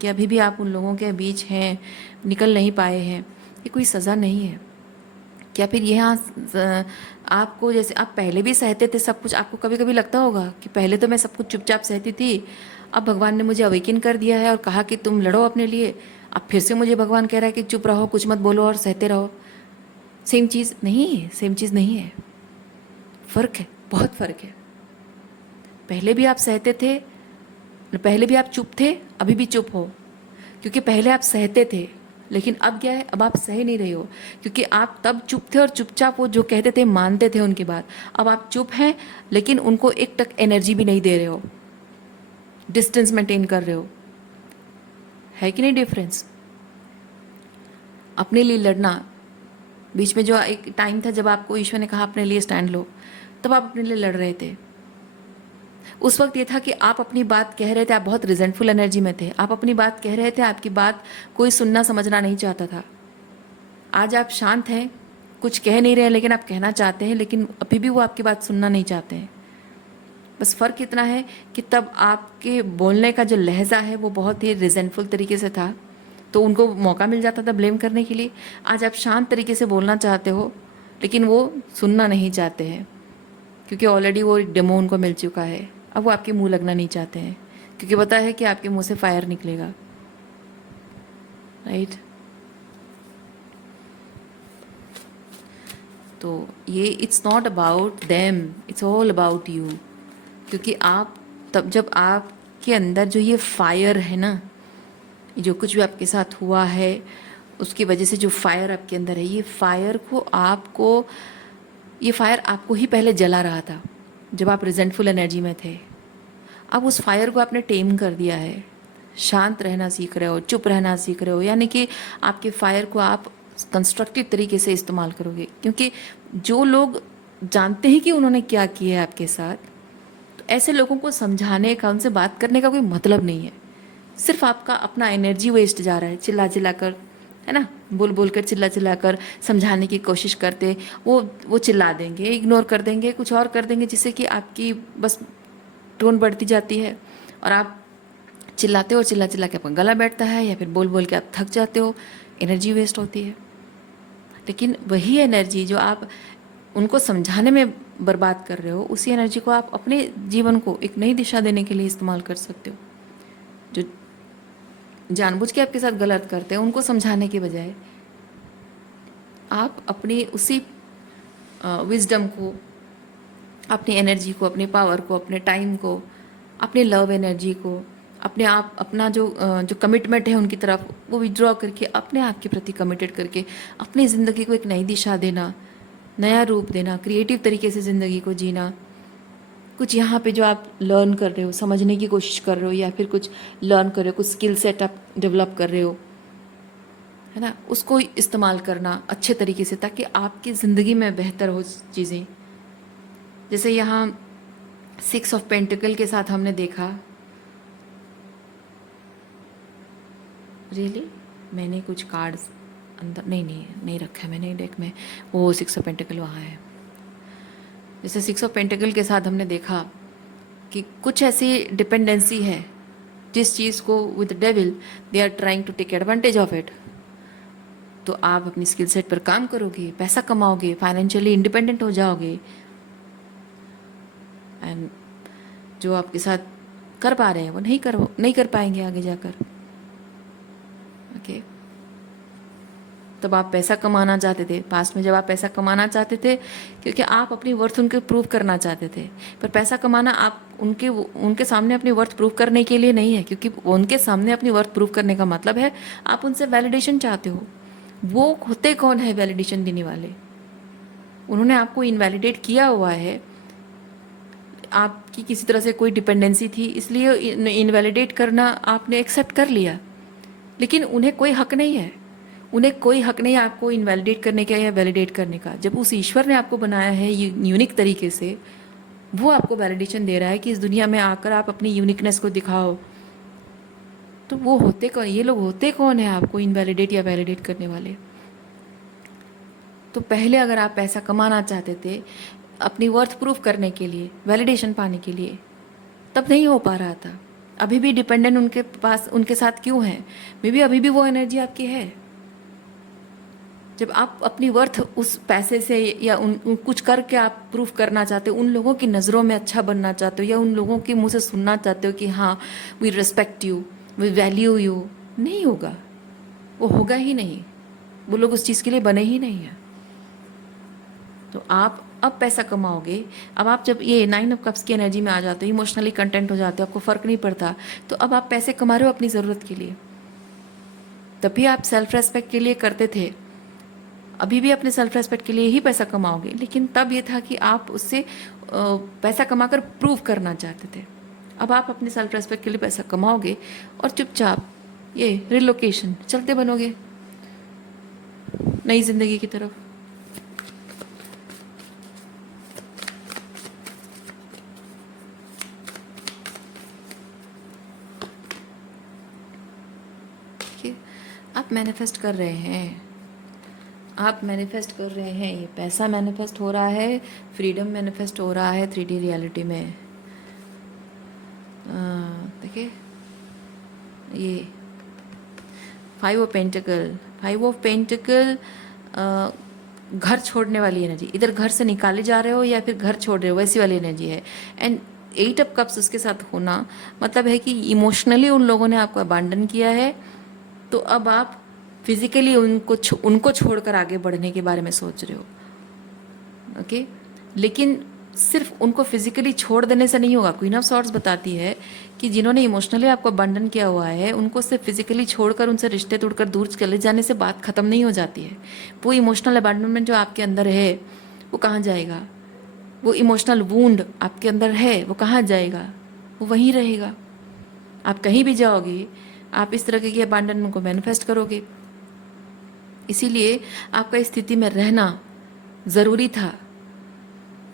कि अभी भी आप उन लोगों के बीच हैं, निकल नहीं पाए हैं, ये कोई सज़ा नहीं है। क्या फिर यहाँ आपको, जैसे आप पहले भी सहते थे सब कुछ, आपको कभी कभी लगता होगा कि पहले तो मैं सब कुछ चुपचाप सहती थी, अब भगवान ने मुझे अवेकन कर दिया है और कहा कि तुम लड़ो अपने लिए, अब फिर से मुझे भगवान कह रहा है कि चुप रहो, कुछ मत बोलो और सहते रहो। सेम चीज़ नहीं है, सेम चीज़ नहीं है, फ़र्क है, बहुत फ़र्क है। पहले भी आप सहते थे, पहले भी आप चुप थे, अभी भी चुप हो, क्योंकि पहले आप सहते थे, लेकिन अब क्या है, अब आप सह नहीं रहे हो, क्योंकि आप तब चुप थे और चुपचाप वो जो कहते थे मानते थे उनकी बात। अब आप चुप हैं, लेकिन उनको एक टक एनर्जी भी नहीं दे रहे हो, डिस्टेंस मेंटेन कर रहे हो। है कि नहीं डिफरेंस? अपने लिए लड़ना, बीच में जो एक टाइम था जब आपको ईश्वर ने कहा अपने लिए स्टैंड लो, तब आप अपने लिए लड़ रहे थे। उस वक्त ये था कि आप अपनी बात कह रहे थे, आप बहुत रिजेंटफुल एनर्जी में थे, आप अपनी बात कह रहे थे, आपकी बात कोई सुनना समझना नहीं चाहता था। आज आप शांत हैं, कुछ कह नहीं रहे, लेकिन आप कहना चाहते हैं, लेकिन अभी भी वो आपकी बात सुनना नहीं चाहते हैं। बस फ़र्क इतना है कि तब आपके बोलने का जो लहजा है वो बहुत ही रिजेंटफुल तरीके से था, तो उनको मौका मिल जाता था ब्लेम करने के लिए। आज आप शांत तरीके से बोलना चाहते हो, लेकिन वो सुनना नहीं चाहते हैं, क्योंकि ऑलरेडी वो एक डेमो उनको मिल चुका है। अब वो आपके मुंह लगना नहीं चाहते हैं, क्योंकि पता है कि आपके मुंह से फायर निकलेगा। राइट? तो ये it's not about them, it's all about you. क्योंकि आप तब, जब आपके अंदर जो ये फायर है ना, जो कुछ भी आपके साथ हुआ है उसकी वजह से जो फायर आपके अंदर है, ये फायर आपको ही पहले जला रहा था जब आप रिजेंटफुल एनर्जी में थे। अब उस फायर को आपने टेम कर दिया है, शांत रहना सीख रहे हो, चुप रहना सीख रहे हो, यानी कि आपके फायर को आप कंस्ट्रक्टिव तरीके से इस्तेमाल करोगे। क्योंकि जो लोग जानते हैं कि उन्होंने क्या किया है आपके साथ, तो ऐसे लोगों को समझाने का, उनसे बात करने का कोई मतलब नहीं है। सिर्फ आपका अपना एनर्जी वेस्ट जा रहा है, चिल्ला चिल्ला कर, है ना, बोल बोल कर, चिल्ला चिल्ला कर समझाने की कोशिश करते। वो चिल्ला देंगे, इग्नोर कर देंगे, कुछ और कर देंगे, जिससे कि आपकी बस टोन बढ़ती जाती है और आप चिल्लाते हो, चिल्ला चिल्ला के आपका गला बैठता है, या फिर बोल बोल के आप थक जाते हो, एनर्जी वेस्ट होती है। लेकिन वही एनर्जी जो आप उनको समझाने में बर्बाद कर रहे हो, उसी एनर्जी को आप अपने जीवन को एक नई दिशा देने के लिए इस्तेमाल कर सकते हो। जो जानबूझ के आपके साथ गलत करते हैं, उनको समझाने के बजाय आप अपनी उसी विजडम को, अपनी एनर्जी को, अपने पावर को, अपने टाइम को, अपने लव एनर्जी को, अपने आप, अपना जो कमिटमेंट है उनकी तरफ, वो विड्रॉ करके अपने आप के प्रति कमिटेड करके अपनी ज़िंदगी को एक नई दिशा देना, नया रूप देना, क्रिएटिव तरीके से ज़िंदगी को जीना। कुछ यहाँ पे जो आप लर्न कर रहे हो, समझने की कोशिश कर रहे हो, या फिर कुछ लर्न कर रहे हो, कुछ स्किल सेट आप डेवलप कर रहे हो, है ना, उसको इस्तेमाल करना अच्छे तरीके से, ताकि आपकी ज़िंदगी में बेहतर हो चीज़ें। जैसे यहाँ 6 ऑफ पेंटिकल के साथ हमने देखा, रियली मैंने कुछ कार्ड्स अंदर नहीं रखा है मैंने डेक में, वो 6 ऑफ पेंटिकल वहाँ है। जैसे 6 ऑफ पेंटिकल के साथ हमने देखा कि कुछ ऐसी डिपेंडेंसी है जिस चीज़ को with devil they are trying to take advantage of it. तो आप अपनी स्किल सेट पर काम करोगे, पैसा कमाओगे, फाइनेंशियली इंडिपेंडेंट हो जाओगे, एंड जो आपके साथ कर पा रहे हैं वो नहीं कर पाएंगे आगे जाकर। ओके, तब आप पैसा कमाना चाहते थे, पास्ट में जब आप पैसा कमाना चाहते थे क्योंकि आप अपनी वर्थ उनके प्रूव करना चाहते थे। पर पैसा कमाना आप उनके सामने अपनी वर्थ प्रूव करने के लिए नहीं है, क्योंकि उनके सामने अपनी वर्थ प्रूव करने का मतलब है आप उनसे वैलिडेशन चाहते हो। वो होते कौन है वैलिडेशन देने वाले? उन्होंने आपको इनवैलिडेट किया हुआ है, आपकी किसी तरह से कोई डिपेंडेंसी थी, इसलिए इनवैलिडेट करना आपने एक्सेप्ट कर लिया। लेकिन उन्हें कोई हक नहीं है, उन्हें कोई हक नहीं है आपको इनवैलिडेट करने का या वैलिडेट करने का। जब उस ईश्वर ने आपको बनाया है यूनिक तरीके से, वो आपको वैलिडेशन दे रहा है कि इस दुनिया में आकर आप अपनी यूनिकनेस को दिखाओ, तो वो होते कौन, ये लोग होते कौन है आपको इनवैलिडेट या वैलिडेट करने वाले? तो पहले अगर आप पैसा कमाना चाहते थे अपनी वर्थ प्रूफ करने के लिए, वैलिडेशन पाने के लिए, तब नहीं हो पा रहा था। अभी भी डिपेंडेंट उनके पास, उनके साथ क्यों है? मे बी अभी भी वो एनर्जी आपकी है। जब आप अपनी वर्थ उस पैसे से या उन कुछ करके आप प्रूफ करना चाहते हो, उन लोगों की नज़रों में अच्छा बनना चाहते हो, या उन लोगों के मुंह से सुनना चाहते हो कि हाँ we respect you, we value you, नहीं होगा, वो होगा ही नहीं। वो लोग उस चीज़ के लिए बने ही नहीं हैं। तो आप अब पैसा कमाओगे, अब आप जब ये 9 ऑफ कप्स की एनर्जी में आ जाते हो, इमोशनली कंटेंट हो जाते हो, आपको फ़र्क नहीं पड़ता, तो अब आप पैसे कमा रहे हो अपनी ज़रूरत के लिए। तभी आप सेल्फ रेस्पेक्ट के लिए करते थे, अभी भी अपने सेल्फ रेस्पेक्ट के लिए ही पैसा कमाओगे, लेकिन तब ये था कि आप उससे पैसा कमाकर प्रूव करना चाहते थे। अब आप अपने सेल्फ रेस्पेक्ट के लिए पैसा कमाओगे और चुपचाप ये रिलोकेशन चलते बनोगे नई ज़िंदगी की तरफ। आप मैनिफेस्ट कर रहे हैं, आप मैनिफेस्ट कर रहे हैं, ये पैसा मैनिफेस्ट हो रहा है, फ्रीडम मैनिफेस्ट हो रहा है 3D रियलिटी में। देखिए ये 5 ऑफ पेंटिकल, 5 ऑफ पेंटिकल घर छोड़ने वाली एनर्जी, इधर घर से निकाले जा रहे हो या फिर घर छोड़ रहे हो, वैसी वाली एनर्जी है। एंड 8 ऑफ कप्स उसके साथ होना मतलब है कि इमोशनली उन लोगों ने आपको अबांडन किया है, तो अब आप फिजिकली उनको छोड़कर आगे बढ़ने के बारे में सोच रहे हो। ओके, लेकिन सिर्फ उनको फिजिकली छोड़ देने से नहीं होगा। क्वीन ऑफ सॉर्ड्स बताती है कि जिन्होंने इमोशनली आपको अबंडन किया हुआ है, उनको सिर्फ फिजिकली छोड़कर, उनसे रिश्ते तोड़कर दूर चले जाने से बात खत्म नहीं हो जाती है। वो इमोशनल अबंडनमेंट जो आपके अंदर है वो कहाँ जाएगा? वो इमोशनल वूंड आपके अंदर है, वो कहाँ जाएगा? वो वहीं रहेगा। आप कहीं भी जाओगे, आप इस तरह के अबंडनमेंट को मैनिफेस्ट करोगे। इसीलिए आपका इस स्थिति में रहना ज़रूरी था,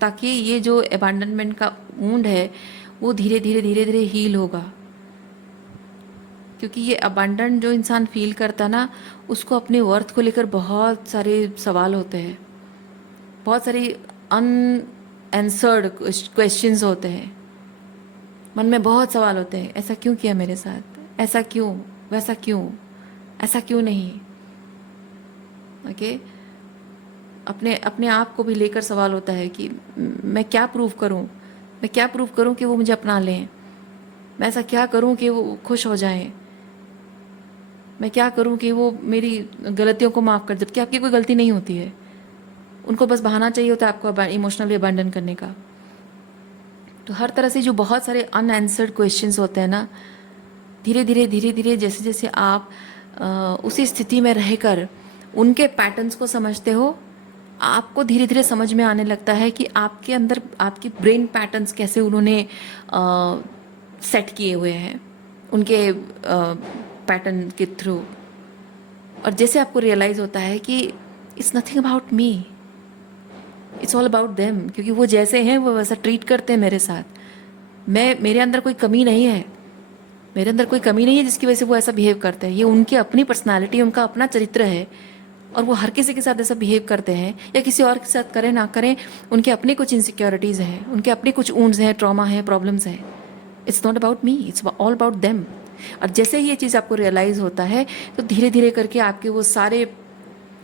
ताकि ये जो अबैंडनमेंट का वुंड है वो धीरे धीरे हील होगा। क्योंकि ये अबैंडन जो इंसान फील करता ना, उसको अपने वर्थ को लेकर बहुत सारे सवाल होते हैं, बहुत सारी अनआंसर्ड क्वेश्चंस होते हैं, मन में बहुत सवाल होते हैं। ऐसा क्यों किया मेरे साथ, ऐसा क्यों, वैसा क्यों, ऐसा क्यों नहीं। ओके, अपने आप को भी लेकर सवाल होता है कि मैं क्या प्रूव करूं, मैं क्या प्रूव करूं कि वो मुझे अपना लें, मैं ऐसा क्या करूं कि वो खुश हो जाएं, मैं क्या करूं कि वो मेरी गलतियों को माफ़ कर, जबकि आपकी कोई गलती नहीं होती है। उनको बस बहाना चाहिए होता है आपको इमोशनली अबैंडन करने का। तो हर तरह से जो बहुत सारे अनआंसर्ड क्वेश्चंस होते हैं ना, धीरे धीरे जैसे जैसे आप उसी स्थिति में रहकर उनके पैटर्न्स को समझते हो, आपको धीरे धीरे समझ में आने लगता है कि आपके अंदर आपकी ब्रेन पैटर्न्स कैसे उन्होंने सेट किए हुए हैं उनके पैटर्न के थ्रू। और जैसे आपको रियलाइज़ होता है कि it's nothing about me, it's all about them, क्योंकि वो जैसे हैं वो वैसा ट्रीट करते हैं मेरे साथ। मेरे अंदर कोई कमी नहीं है, मेरे अंदर कोई कमी नहीं है जिसकी वजह से वो ऐसा बिहेव करते हैं। ये उनकी अपनी पर्सनालिटी, उनका अपना चरित्र है, और वो हर किसी के साथ ऐसा बिहेव करते हैं, या किसी और के साथ करें ना करें, उनके अपनी कुछ इनसिक्योरिटीज़ हैं, उनके अपने कुछ ऊंड्स हैं, ट्रॉमा है, प्रॉब्लम्स हैं। It's not about me, it's all about them. और जैसे ही ये चीज़ आपको रियलाइज़ होता है, तो धीरे धीरे करके आपके वो सारे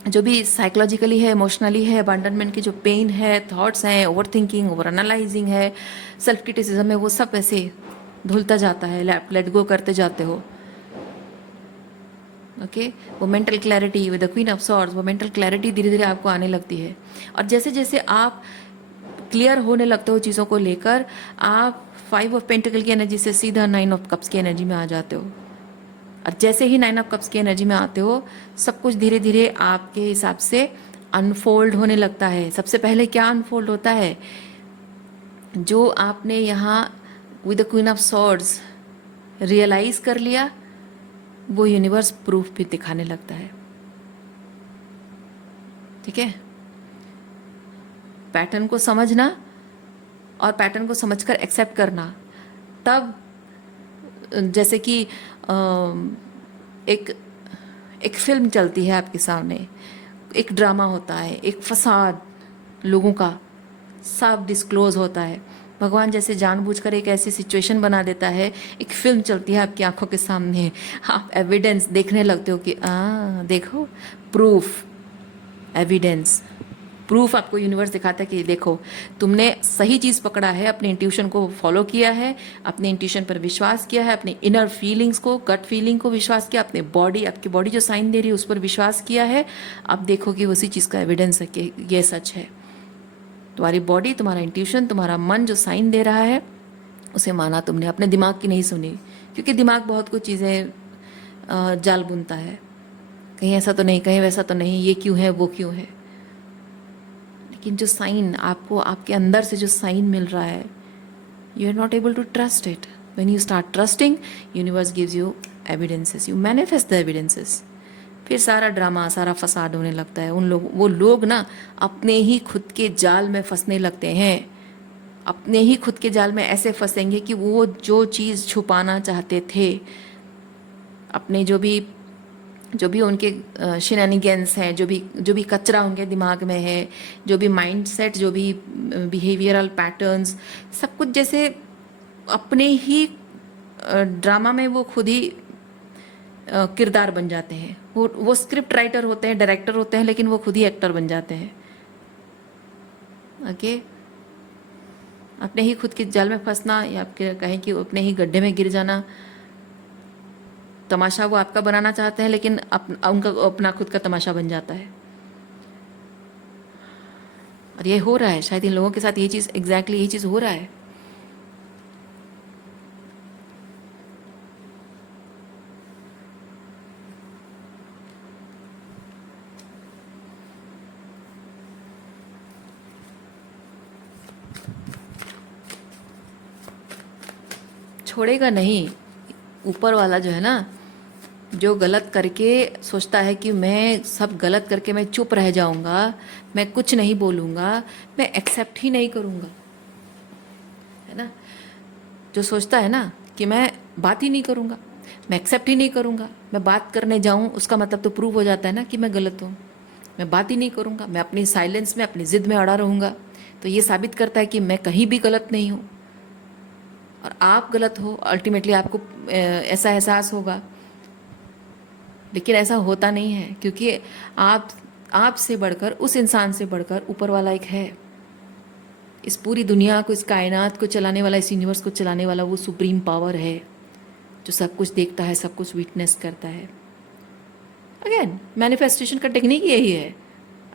जो भी साइकोलॉजिकली है, इमोशनली है, अबैंडनमेंट की जो पेन है, थॉट्स हैं, ओवर थिंकिंग, ओवर एनालाइजिंग है, सेल्फ क्रिटिसिज्म है, वो सब ऐसे धुलता जाता है, लेट गो करते जाते हो। ओके वो mental clarity with the queen of swords, वो मेंटल क्लैरिटी धीरे धीरे आपको आने लगती है। और जैसे जैसे आप क्लियर होने लगते हो चीज़ों को लेकर, आप 5 ऑफ पेंटिकल की एनर्जी से सीधा 9 ऑफ कप्स की एनर्जी में आ जाते हो। और जैसे ही 9 ऑफ कप्स की एनर्जी में आते हो, सब कुछ धीरे धीरे आपके हिसाब से अनफोल्ड होने लगता है। सबसे पहले क्या अनफोल्ड होता है, जो आपने यहाँ with the queen of swords realise कर लिया, वो यूनिवर्स प्रूफ भी दिखाने लगता है। ठीक है, पैटर्न को समझना और पैटर्न को समझकर एक्सेप्ट करना। तब जैसे कि एक एक फिल्म चलती है आपके सामने, एक ड्रामा होता है, एक फसाद लोगों का सब डिस्क्लोज होता है। भगवान जैसे जानबूझकर एक ऐसी सिचुएशन बना देता है, एक फिल्म चलती है आपकी आंखों के सामने, आप एविडेंस देखने लगते हो कि देखो प्रूफ, एविडेंस, प्रूफ आपको यूनिवर्स दिखाता है कि देखो तुमने सही चीज़ पकड़ा है, अपने इंट्यूशन को फॉलो किया है, अपने इंट्यूशन पर विश्वास किया है, अपने इनर फीलिंग्स को, गट फीलिंग को विश्वास किया, अपने बॉडी, आपकी बॉडी जो साइन दे रही है उस पर विश्वास किया है। अब देखो कि उसी चीज़ का एविडेंस है कि ये सच है। तुम्हारी बॉडी, तुम्हारा इंट्यूशन, तुम्हारा मन जो साइन दे रहा है उसे माना तुमने, अपने दिमाग की नहीं सुनी, क्योंकि दिमाग बहुत कुछ चीज़ें जाल बुनता है, कहीं ऐसा तो नहीं, कहीं वैसा तो नहीं, ये क्यों है, वो क्यों है। लेकिन जो साइन आपको आपके अंदर से जो साइन मिल रहा है, you are not able to trust it. When you start trusting, universe gives you evidences, you manifest the evidences. फिर सारा ड्रामा, सारा फसाद होने लगता है। वो लोग ना अपने ही खुद के जाल में फंसने लगते हैं, अपने ही खुद के जाल में ऐसे फंसेंगे कि वो जो चीज़ छुपाना चाहते थे, अपने जो भी उनके शिनानिगेंस हैं, जो भी कचरा उनके दिमाग में है, जो भी माइंडसेट, जो भी बिहेवियरल पैटर्न्स, सब कुछ जैसे अपने ही ड्रामा में वो खुद ही किरदार बन जाते हैं। वो स्क्रिप्ट राइटर होते हैं, डायरेक्टर होते हैं, लेकिन वो खुद ही एक्टर बन जाते हैं। ओके, अपने ही खुद के जाल में फंसना, या आप कहें कि अपने ही गड्ढे में गिर जाना। तमाशा वो आपका बनाना चाहते हैं, लेकिन उनका अपना खुद का तमाशा बन जाता है। और ये हो रहा है, शायद इन लोगों के साथ ये चीज़, एग्जैक्टली यही चीज़ हो रहा है। छोड़ेगा नहीं ऊपर वाला, जो है ना, जो गलत करके सोचता है कि मैं सब गलत करके मैं चुप रह जाऊंगा, मैं कुछ नहीं बोलूंगा, मैं एक्सेप्ट ही नहीं करूंगा, है ना। जो सोचता है ना कि मैं बात ही नहीं करूंगा, मैं एक्सेप्ट ही नहीं करूंगा, मैं बात करने जाऊं उसका मतलब तो प्रूव हो जाता है ना कि मैं गलत हूँ। मैं बात ही नहीं करूंगा, मैं अपनी साइलेंस में, अपनी जिद में अड़ा रहूंगा, तो ये साबित करता है कि मैं कहीं भी गलत नहीं हूँ और आप गलत हो। अल्टीमेटली आपको ऐसा एहसास होगा, लेकिन ऐसा होता नहीं है, क्योंकि आपसे बढ़कर, उस इंसान से बढ़कर ऊपर वाला एक है। इस पूरी दुनिया को, इस कायनात को चलाने वाला, इस यूनिवर्स को चलाने वाला वो सुप्रीम पावर है, जो सब कुछ देखता है, सब कुछ विटनेस करता है। अगेन मैनिफेस्टेशन का टेक्निक यही है।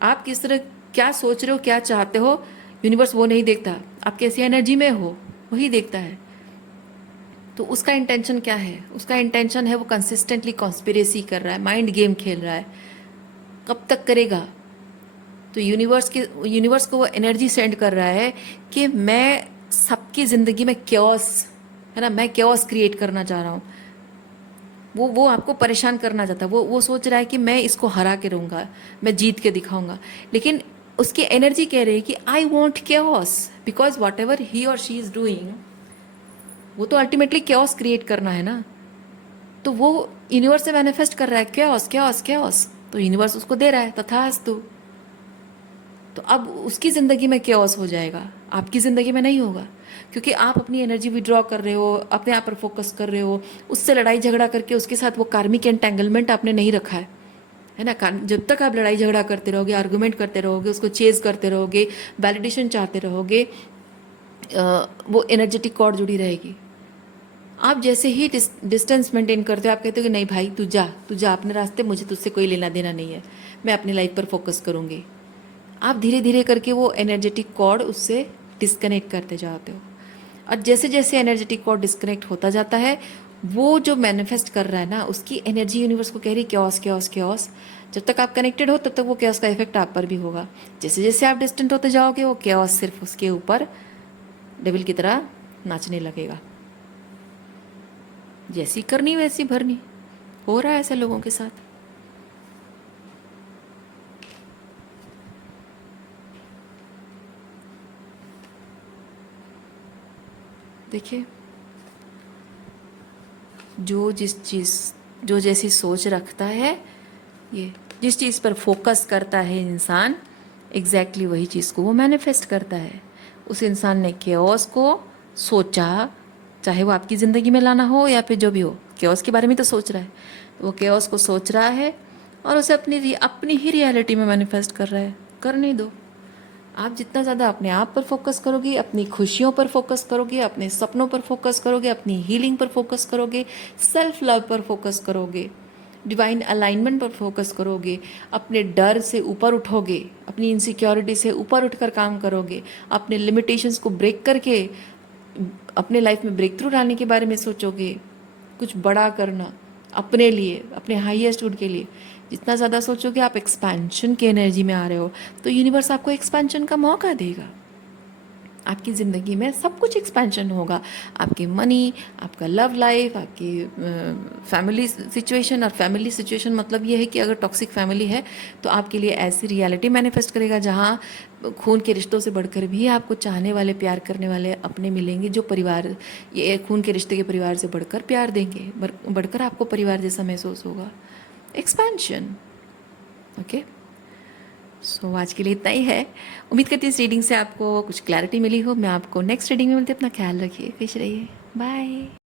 आप किस तरह क्या सोच रहे हो, क्या चाहते हो, यूनिवर्स वो नहीं देखता, आप कैसी एनर्जी में हो वही देखता है। तो उसका इंटेंशन क्या है? उसका इंटेंशन है वो कंसिस्टेंटली कॉन्स्पिरेसी कर रहा है, माइंड गेम खेल रहा है। कब तक करेगा? तो यूनिवर्स को वो एनर्जी सेंड कर रहा है कि मैं सबकी ज़िंदगी में क्योस, है ना, मैं क्योस क्रिएट करना चाह रहा हूँ। वो आपको परेशान करना चाहता है। वो सोच रहा है कि मैं इसको हरा के रहूँगा, मैं जीत के दिखाऊंगा। लेकिन उसकी एनर्जी कह रही है कि I want chaos, because what ever he और शी इज़ डूइंग, वो तो अल्टीमेटली क्योस क्रिएट करना है ना। तो वो यूनिवर्स से मैनिफेस्ट कर रहा है क्योस क्योस क्योस, तो यूनिवर्स उसको दे रहा है तथास्तु। तो अब उसकी ज़िंदगी में क्योस हो जाएगा, आपकी ज़िंदगी में नहीं होगा, क्योंकि आप अपनी एनर्जी विड्रॉ कर रहे हो, अपने आप पर फोकस कर रहे हो। उससे लड़ाई झगड़ा करके उसके साथ वो कार्मिक एंटेंगलमेंट आपने नहीं रखा है ना। जब तक आप लड़ाई झगड़ा करते रहोगे, आर्गुमेंट करते रहोगे, उसको चेज करते रहोगे, वैलिडेशन चाहते रहोगे, वो एनर्जेटिक कॉर्ड जुड़ी रहेगी। आप जैसे ही डिस्टेंस मेंटेन करते हो, आप कहते हो कि नहीं भाई तू जा अपने रास्ते, मुझे तुझसे कोई लेना देना नहीं है, मैं अपनी लाइफ पर फोकस करूँगी। आप धीरे धीरे करके वो एनर्जेटिक कॉर्ड उससे डिस्कनेक्ट करते जाते हो। और जैसे जैसे एनर्जेटिक कॉर्ड डिस्कनेक्ट होता जाता है, वो जो मैनिफेस्ट कर रहा है ना, उसकी एनर्जी यूनिवर्स को कह रही क्योस क्योस क्योस। जब तक आप कनेक्टेड हो तब तक वो क्योस का इफेक्ट आप पर भी होगा। जैसे जैसे आप डिस्टेंट होते जाओगे, वो क्योस सिर्फ उसके ऊपर डेविल की तरह नाचने लगेगा। जैसी करनी वैसी भरनी। हो रहा है ऐसे लोगों के साथ। देखिए, जो जैसी सोच रखता है, ये जिस चीज़ पर फोकस करता है इंसान, एग्जैक्टली वही चीज़ को वो मैनिफेस्ट करता है। उस इंसान ने केओस को सोचा, चाहे वो आपकी ज़िंदगी में लाना हो या फिर जो भी हो, केओस के बारे में तो सोच रहा है। तो वो केओस को सोच रहा है और उसे अपनी ही रियलिटी में मैनिफेस्ट कर रहा है। करने दो। आप जितना ज़्यादा अपने आप पर फोकस करोगे, अपनी खुशियों पर फोकस करोगे, अपने सपनों पर फोकस करोगे, अपनी हीलिंग पर फोकस करोगे, सेल्फ लव पर फोकस करोगे, डिवाइन अलाइनमेंट पर फोकस करोगे, अपने डर से ऊपर उठोगे, अपनी इनसिक्योरिटी से ऊपर उठकर काम करोगे, अपने लिमिटेशंस को ब्रेक करके अपने लाइफ में ब्रेक थ्रू लाने के बारे में सोचोगे, कुछ बड़ा करना अपने लिए, अपने हाईएस्ट गुड के लिए। जितना ज़्यादा सोचोगे, आप एक्सपेंशन की एनर्जी में आ रहे हो, तो यूनिवर्स आपको एक्सपेंशन का मौका देगा। आपकी ज़िंदगी में सब कुछ एक्सपेंशन होगा। आपकी मनी, आपका लव लाइफ, आपकी फैमिली सिचुएशन। और फैमिली सिचुएशन मतलब ये है कि अगर टॉक्सिक फैमिली है तो आपके लिए ऐसी रियलिटी मैनिफेस्ट करेगा जहाँ खून के रिश्तों से बढ़कर भी आपको चाहने वाले, प्यार करने वाले अपने मिलेंगे, जो परिवार, ये खून के रिश्ते के परिवार से बढ़कर प्यार देंगे, बढ़कर आपको परिवार जैसा महसूस होगा। एक्सपेंशन। ओके, सो आज के लिए इतना ही है। उम्मीद करती हूँ इस रीडिंग से आपको कुछ क्लैरिटी मिली हो। मैं आपको नेक्स्ट रीडिंग में मिलती हूँ। अपना ख्याल रखिए, खुश रहिए, बाय।